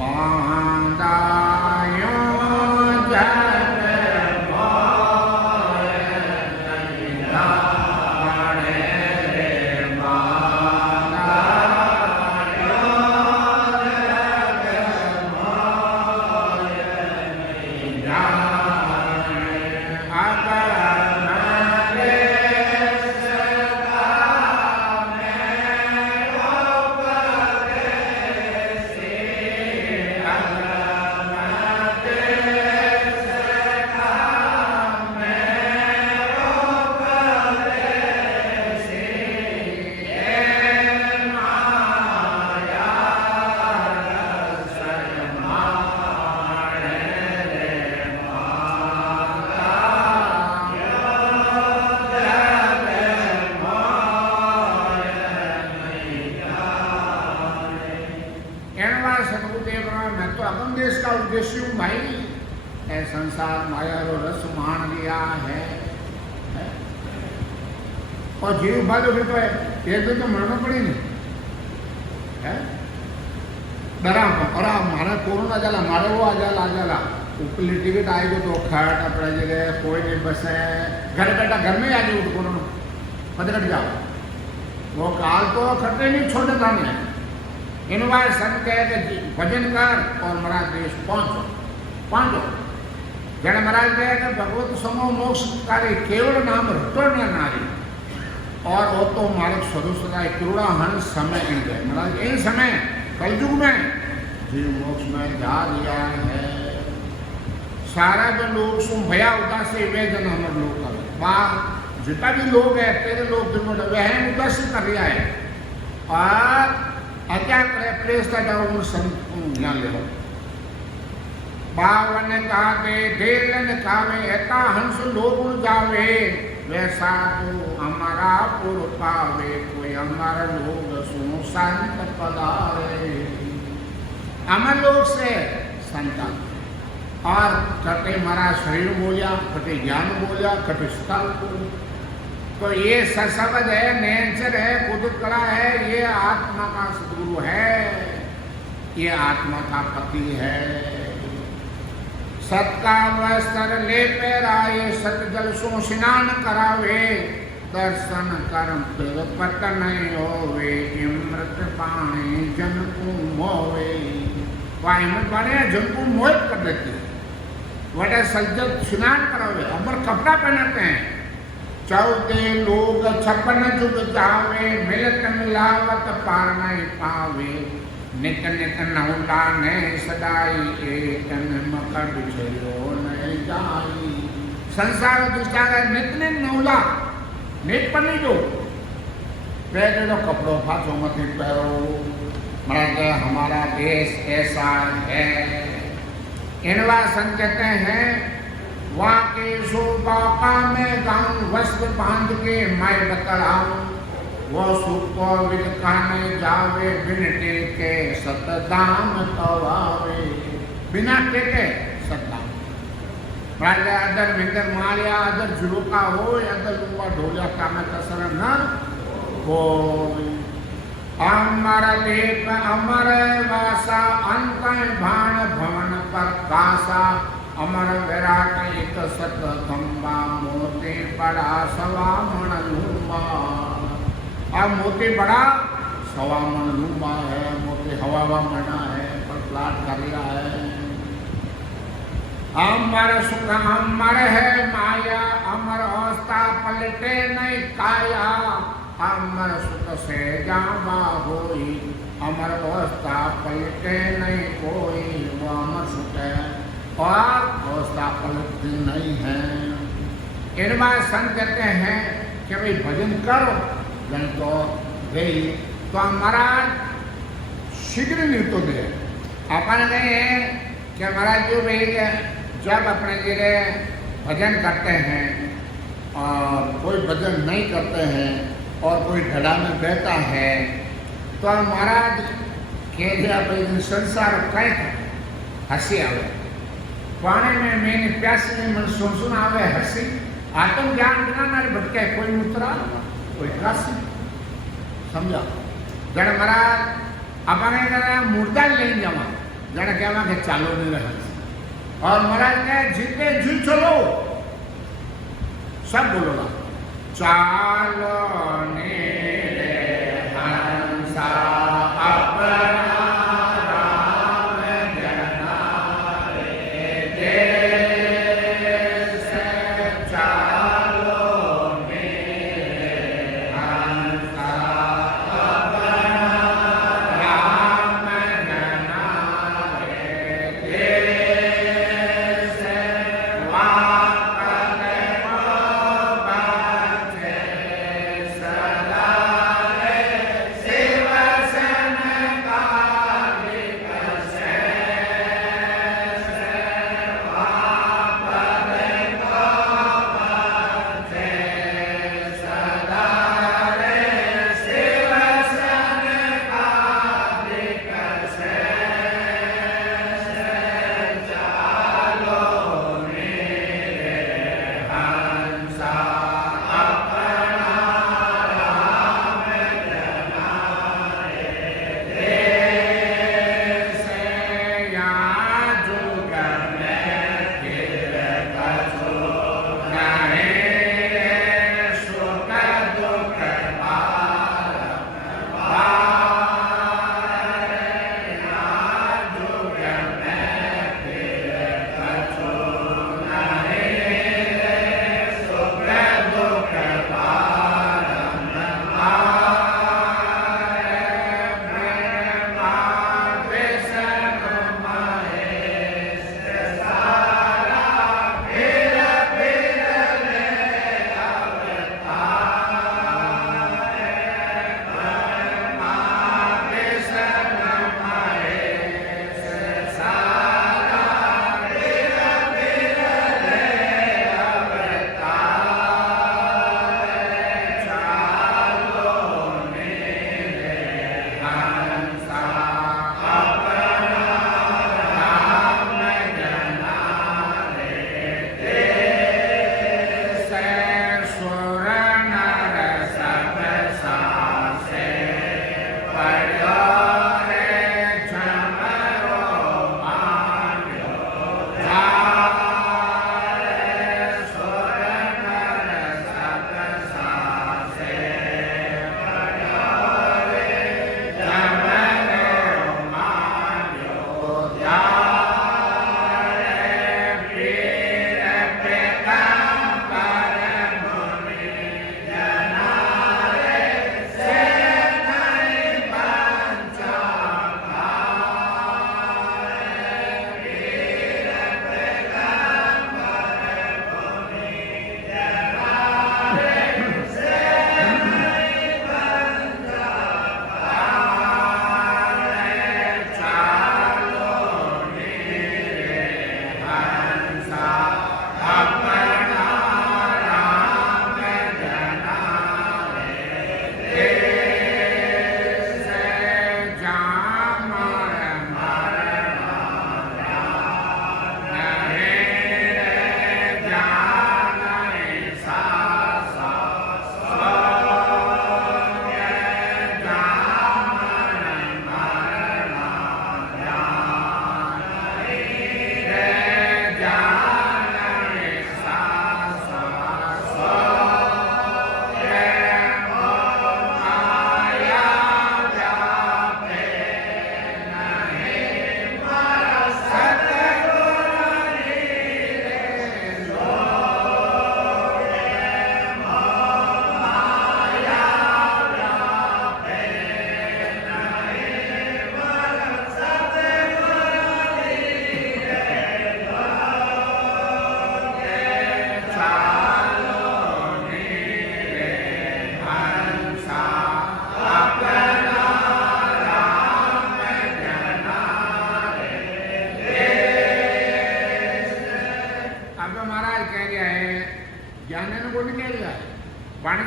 बांधायो संसार माया रो रस मान लिया है और जीव भालो भी तो है एक दिन तो मरना पड़ी नहीं है। डरा और मारे कोरोना जाला मारे वो आ जाला ऊपरली टिकट आएगी तो खट अपने जगह कोई नहीं बस है घर बैठा घर में आ जाए तो कोरोना पदकट जाओ वो काल तो खट्टे नहीं छोटे दाने इन बार संत कहे कि भजन कर और मरा देश पहुंचो। जन महाराज कहे कि भगवत समो मोक्ष कार्य केवल नाम रटो न नारी और वो तो मार्ग स्वरूप सदाय करोड़ा हंस समय इन गए। महाराज इन समय कलयुग में जीव मोक्ष में जा लिया है। सारा जो लोग सुन भया उदासी वे जन हमर लोग कर वहाँ जितना भी लोग है तेरे लोग जिन्होंने वह उदासी कर लिया है और क्या करे प्रेस्ता जाओ संत ज्ञान ले लो। बावन कावे ढेलन कावे एका हंस लोग जावे वैसा तो हमारा पुर पावे कोई हमारा लोग सुनो संत पधारे। अमर लोग से संतान और कटे हमारा शरीर बोलिया कटे ज्ञान बोलिया कटे स्थल तो ये सशब्द है नेचर है कुदरत कला है। ये आत्मा का सदगुरु है, ये आत्मा का पति है। सत का वस्त्र ले पैराए सत जल सो स्नान करावे दर्शन कर्म फिर पत नहीं होवे इमृत पानी जन को मोवे। इमृत पानी जन को मोहित कर देती है। वटे सज्जत स्नान करावे अमर कपड़ा पहनाते हैं। चौथे लोग छप्पन जुग जावे मिलत मिलावत पार नहीं पावे नित नित नहुला ने सदाई एक मकर बिछड़ो नहीं जाई। संसार दुष्टा नित नित नहुला नित पनी दो पहले लो कपड़ों फाचो मत पहरो। महाराज हमारा देश ऐसा है। इनवा संकते हैं वहाँ के शोभा में गाऊं वस्त्र बांध के मैं बतलाऊं वो सुख को विदकाने जावे बिन टेके सतदाम तवावे। बिना टेके सतदाम राजा अदर विंदर मारिया अदर जुलुका हो अदर लुआ ढोलिया का में कसर न हो। अमर लेप अमर वासा अंत भाण भवन पर कासा अमर विराट एक सत खंबा मोती बड़ा सवा मन लूंबा। अब मोती बड़ा सवा मन लूंबा है। मोती हवा मना है पर प्लाट कर लिया है। अमर सुख अमर है माया अमर अवस्था पलटे नहीं काया। अमर सुख से जावा होई अमर अवस्था पलटे नहीं कोई वो अमर छूटे और अवस्था पलटती नहीं है। इन बार संत कहते हैं कि भाई भजन करो, नहीं तो गई तो महाराज शीघ्र नहीं तो दे अपन कहे कि महाराज जो भाई जब अपने जगह भजन करते हैं और कोई भजन नहीं करते हैं और कोई ढड़ा में बैठा है तो महाराज कह दिया भाई संसार कई हंसी आवे पानी में मैंने प्यासी में मन सुन आवे हंसी आत्म ज्ञान बिना नारे भटके कोई मुतरा कोई काशी समझा। जन महाराज अपने जरा मुर्दा ले जावा जन कहवा के चालो नहीं रहा और महाराज ने जीते जी चलो सब बोलोगा चालो ने हंसा अपना सदा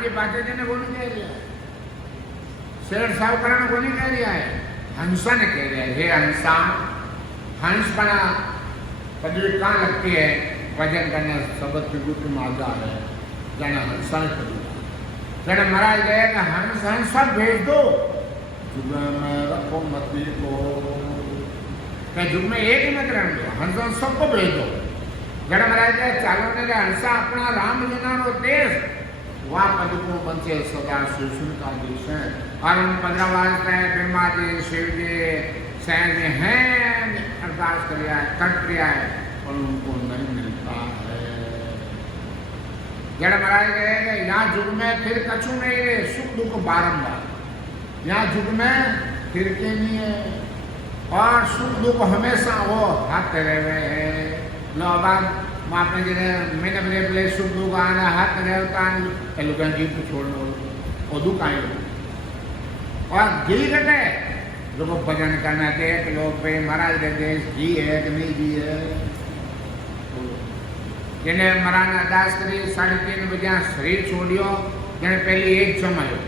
जी पाचे जी ने को नहीं कह रहा है, सेठ साहूकार ने को नहीं कह रहा है, हंसा ने कह रहा है, हे हंसा, हंस बना पदवी कहाँ लगती है, भजन करने शब्द विभूति मार्गा है, जाने हंसा ने पदवी जाने महाराज गए कि हंस हंसा भेज दो जुग में रखो मती को, क्या जुग में एक ही मत रहने दो, हंस हंस सबको भेज दो। जड़ महाराज गए चालो ने हंसा अपना राम जना रो देश वहाँ पद को बंचे सदा शिव का देश है, और हम 15 वाजते हैं ब्रह्मा जी शिव जी सैन जी हैं अरदास करिया है, कर दिया है, और उनको नहीं मिलता है। जड़ महाराज गए यहाँ जुग में फिर कछु नहीं रे, सुख दुख बारंबार, यहाँ जुग में फिर के नहीं है, और सुख दुख हमेशा वो हाथ रहे हैं। लो अब आपने जिन्हें मैंने बड़े बड़े सुख दुख आना हाथ रहता है, लोग जीव को छोड़ो और दुख आए और घी घटे लोग भजन करना देख लोग भाई महाराज रे देश घी है कि नहीं घी है, जिन्हें महाराज अरदास करी 3:30 बजे शरीर छोड़ियो, जिन्हें पहली एक जमायो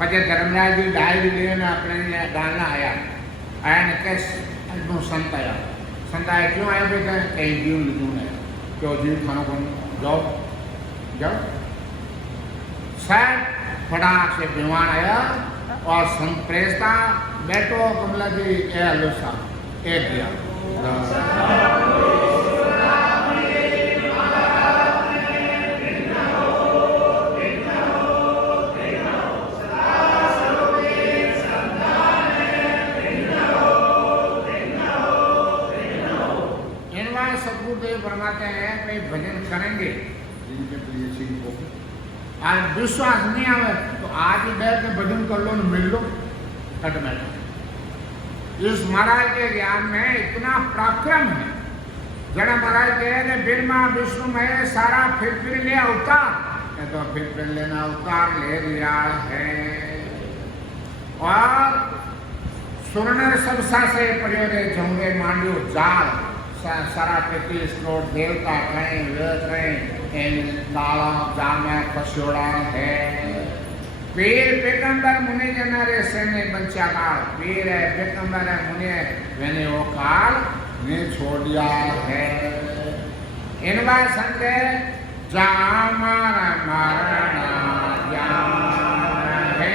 पचे धर्मराज जी डायरी लेने अपने डालना आया ने कैस अजू संत आया क्यों आया बेटा, कहीं जीव लीधु ने क्यों जीव खाना को जाओ जाओ शायद फटाक से विमान आया और संत प्रेस्ता बैठो कमला जी ए हलोसा ए दिया सदगुरुदेव फरमाते हैं भाई भजन करेंगे जिनके प्रिय सिंह को आज विश्वास नहीं आवे तो आज ही बैठ के भजन कर लो, मिल लो कट बैठो। इस महाराज के ज्ञान में इतना पराक्रम है, जड़ा महाराज कहे ब्रह्मा विष्णु में सारा फिर ले अवतार, तो फिर लेना अवतार ले लिया है, और सुनने सब से पड़े रे जंगे मांडियो जाल सारा 33 करोड़ देवता कहीं वे कहीं इन लाला जामे पशोड़ा है। पीर पेगंबर मुनि जनारे सेने बंचा काल, पीर है पेगंबर है मुनि मैंने वो काल ने छोड़ दिया है। इनवा संते जामारा मारना जाम है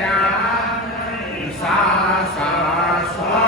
जाम सारा सारा स्वा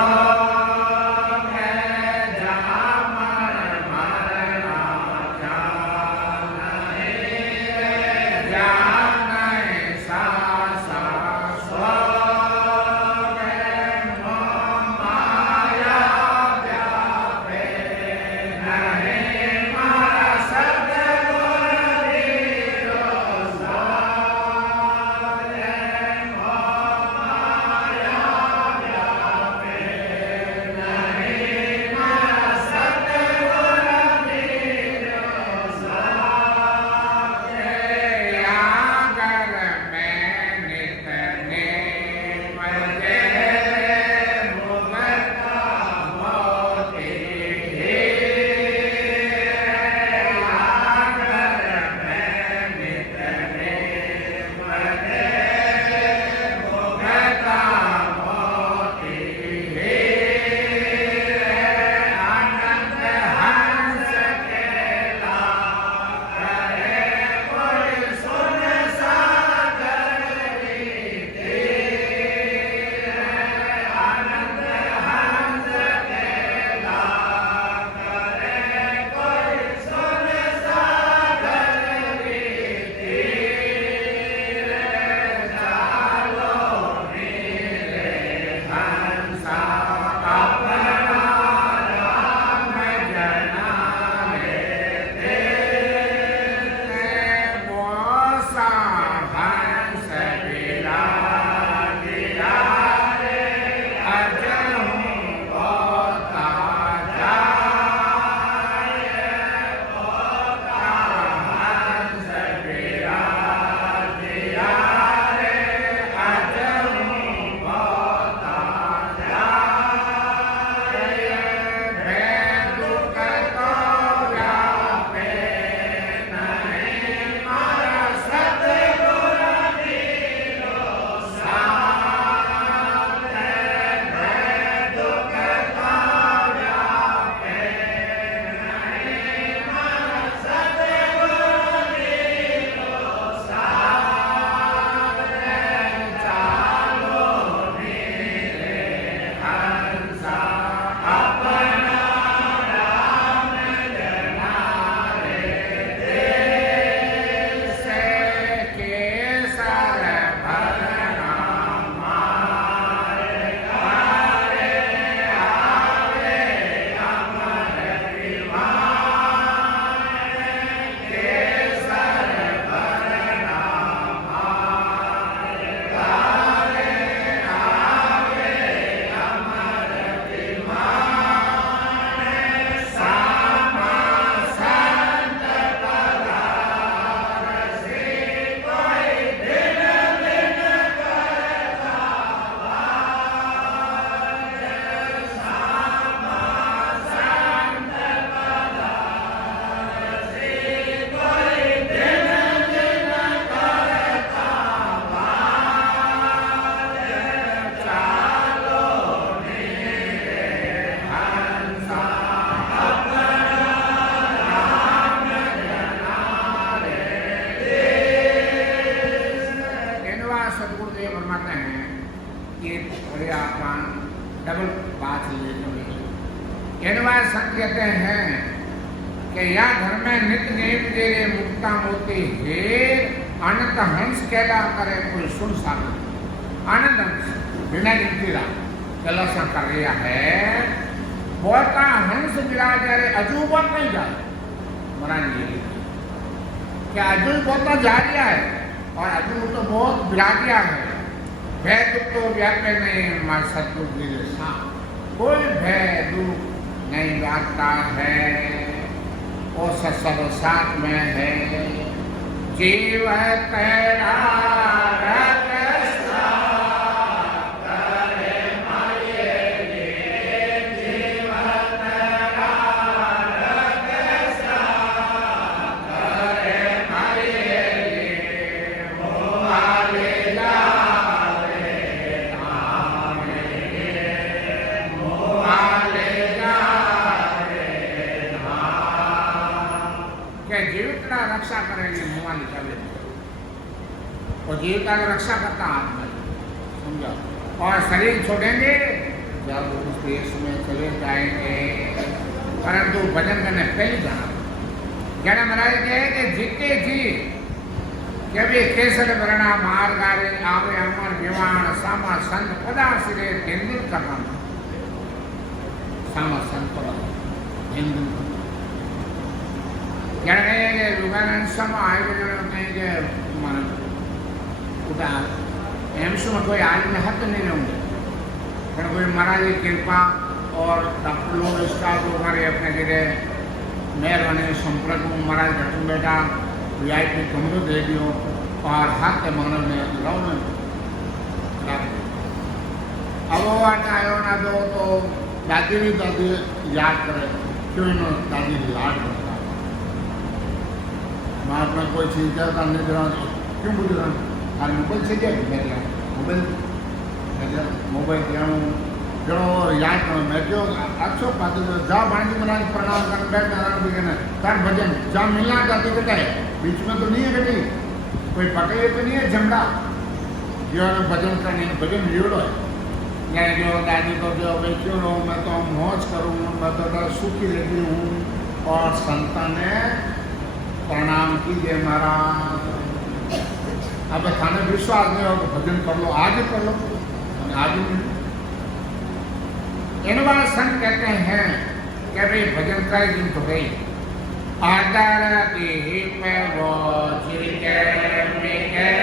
बात संत कहते हैं कि या धर्म में नित्य नेम जेरे मुक्ता मोती हेर अनंत हंस कहला करे कोई सुन सागर आनंद हंस बिना गिनतीरा कलसा कर रहा है बोलता हंस विराज रे अजूबा नहीं जा महाराज जी क्या अजूब बोलता जा रहा है और अजूब तो बहुत विराजिया है भय दुख तो व्यापे नहीं मार सतगुरु जी सा कोई भय दुख नहीं व्यापता है वो सब साथ में है जीव तेरा रक्षा करेंगे मुआ निकाले और जीविका की रक्षा करता आत्मा समझा और शरीर छोड़ेंगे जब उस देश में चले जाएंगे परंतु भजन करने पहले जाना जन महाराज कहे कि जिके जी जब ये केसर वर्णा मार्गारे आवे अमर निवाण सामा संत पदा सिरे हिंदू करना सामा संत पदा हिंदू जने रुगानंद सम आयोजन कहेंगे मन उदा एमसु में कोई आज में हक नहीं रहूँगे पर कोई महाराज की कृपा और डॉक्टर लोग स्टाफ लोग अपने जगह मेहरबानी संपर्क में महाराज घटू बेटा वीआईपी कमरों दे दियो और हाथ के मानव में लाओ न अब वो आयो ना दो तो दादी भी दादी याद करे क्यों न दादी लाड करता मैं अपना कोई चीज़ करता नहीं दे रहा क्यों बुझ रहा और मोबाइल से क्या मेरे मोबाइल जड़ो याद करो मैं क्यों अच्छो पाते जा बाणी महाराज प्रणाम कर बैठ नारायण भी कहना तार भजन जा मिलना जाती बेटा है बीच में तो नहीं है बेटी कोई पकड़े तो नहीं है झमड़ा जो भजन करने भजन जोड़ो है मैं जो दादी को जो बेचो लो मैं तो मौज करूँ मैं तो सुखी रहती हूँ और संतान ने प्रणाम कीजिए महाराज अब थाने विश्वास नहीं हो तो भजन कर लो आज ही कर लो आज ही इन बार संत कहते हैं कि भाई भजन का दिन तो गई आदर की पे वो चिरके मिके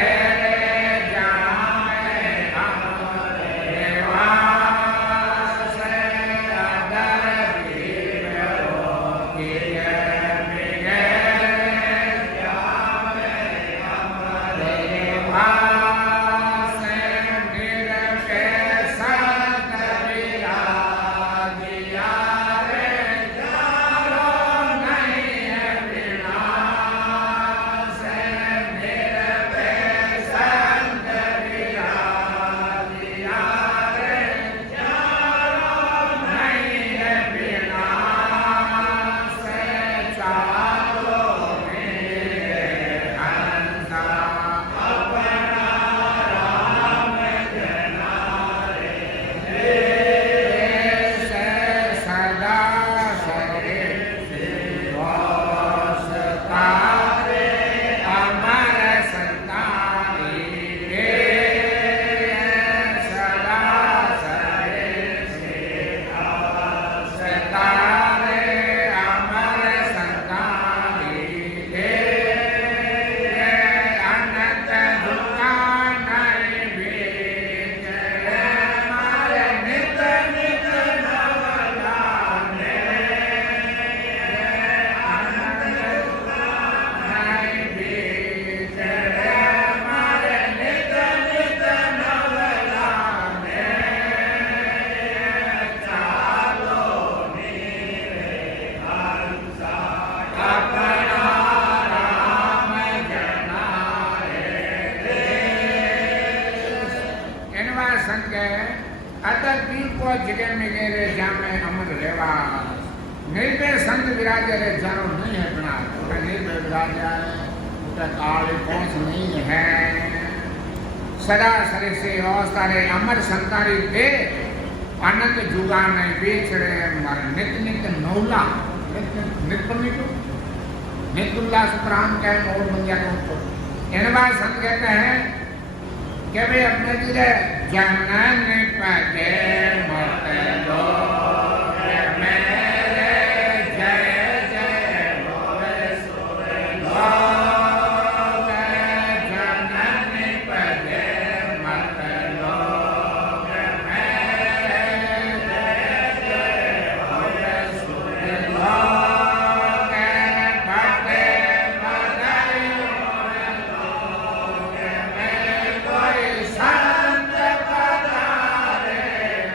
जगह में गए रे जामे अमर रेवा निर्भय संत विराज रे जानो नहीं है बना निर्भय विराज उठा काल पहुंच नहीं है सदा सरे से अवस्था रे अमर संतारी दे आनंद जुगा नहीं बेचड़े मर नित नित नौला नित नित उल्लास प्राण कहे मोर बंदिया को इन बार संत कहते हैं कि भाई अपने दिले जनन पदे मत लो मेरे जय जय बोले सोरे लोग जनन पदे मत लो मेरे जय जय बोले सोरे लोग भटे बधाई संत पधारे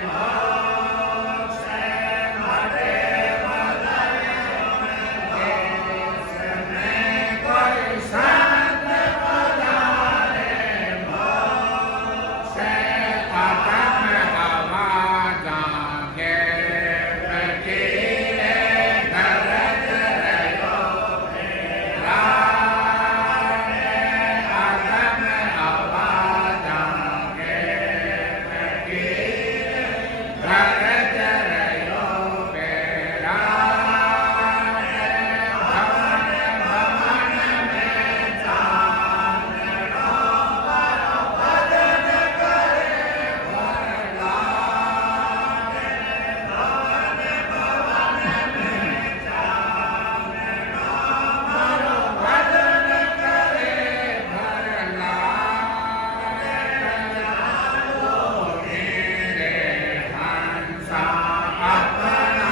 मोक्ष भटे बधाई में कोई संत पधारे मोक्ष आत्म आवाजा के प्रतीरे गरज रयो आत्म आवाजा के प्रतीरे गरज रयो पेरा भवन भवन में चांदनो भजन करे भरला भजन करे भरला रे हंसा अपना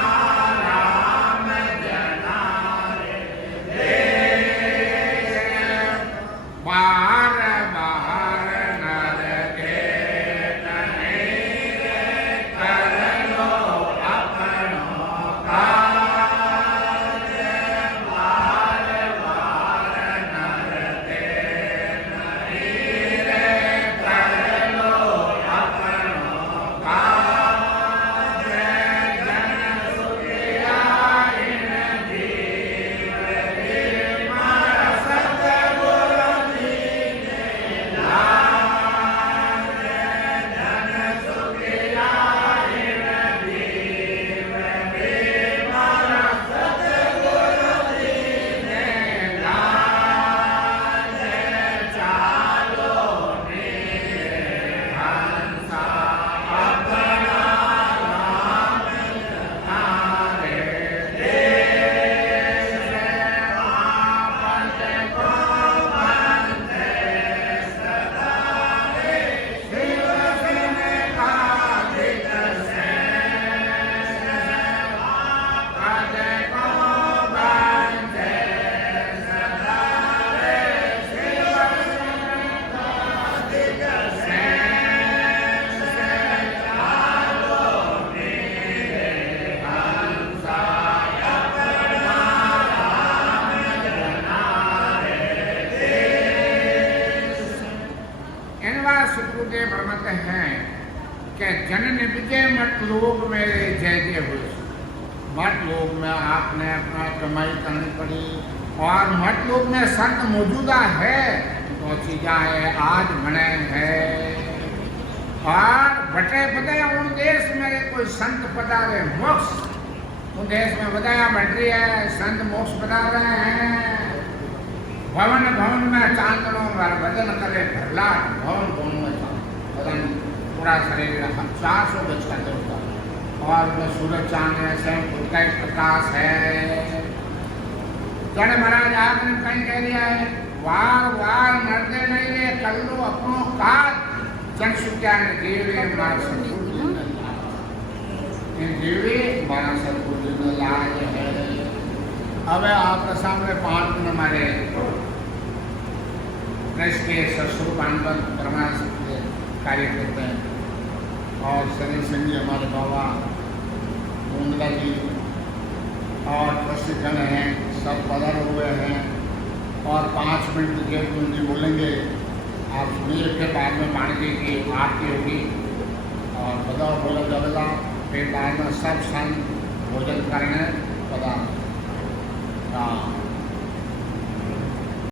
राम जना बार बार नर के नहीं रे कर लो अपनों का बार बार नर के नहीं रे कर लो अपनों का जन सुखिया इन जीव मार सतगुरु जी ने लाज जन सुखिया इन जीव मार सतगुरु जी ने लाज चालो मेरे हंसा अपना राम जनारे देश आपत को बंदे सदा रे शिव सिंह कार्तिक से आपत को बंदे सदा रे शिव सिंह कार्तिक से चालो मेरे हंसा अपना राम जनारे देश इनवा सुखदेव फरमाते हैं कि जनन विजय मठ लोक में जय जय हुई मठ लोक में आपने अपना कमाई करनी पड़ी और मठ लोक में संत मौजूदा है तो चीजाए आज बने है और बटे बताया उन देश में कोई संत पधारे मोक्ष उन देश में बताया बढ़ रही है संत मोक्ष पधार रहे हैं भवन भवन में चांदनों में भजन करे प्रहलाद भवन भवन में भजन पूरा शरीर 400 गज का होता और उसमें सूरज चांद है स्वयं खुद का एक प्रकाश है जन महाराज आपने कहीं कह दिया है वार वार नरदे नहीं रे कर लो अपनों काज जन सुख्या ने जीवे मार सतगुरु इन जीवे मारा सतगुरु ने लाज है। अब आपके सामने 5 दिन हमारे प्रेस के ससुर पांडव परमास कार्य करते हैं और सनी सिंह जी हमारे बाबा गोंदला जी और प्रशिक्षण हैं सब पधार हुए हैं और 5 मिनट गेट जी बोलेंगे आप सुनिए के बाद में मानवी की आरती होगी और बदाव बोला जाएगा फिर बाद में सब संत भोजन करने पधार।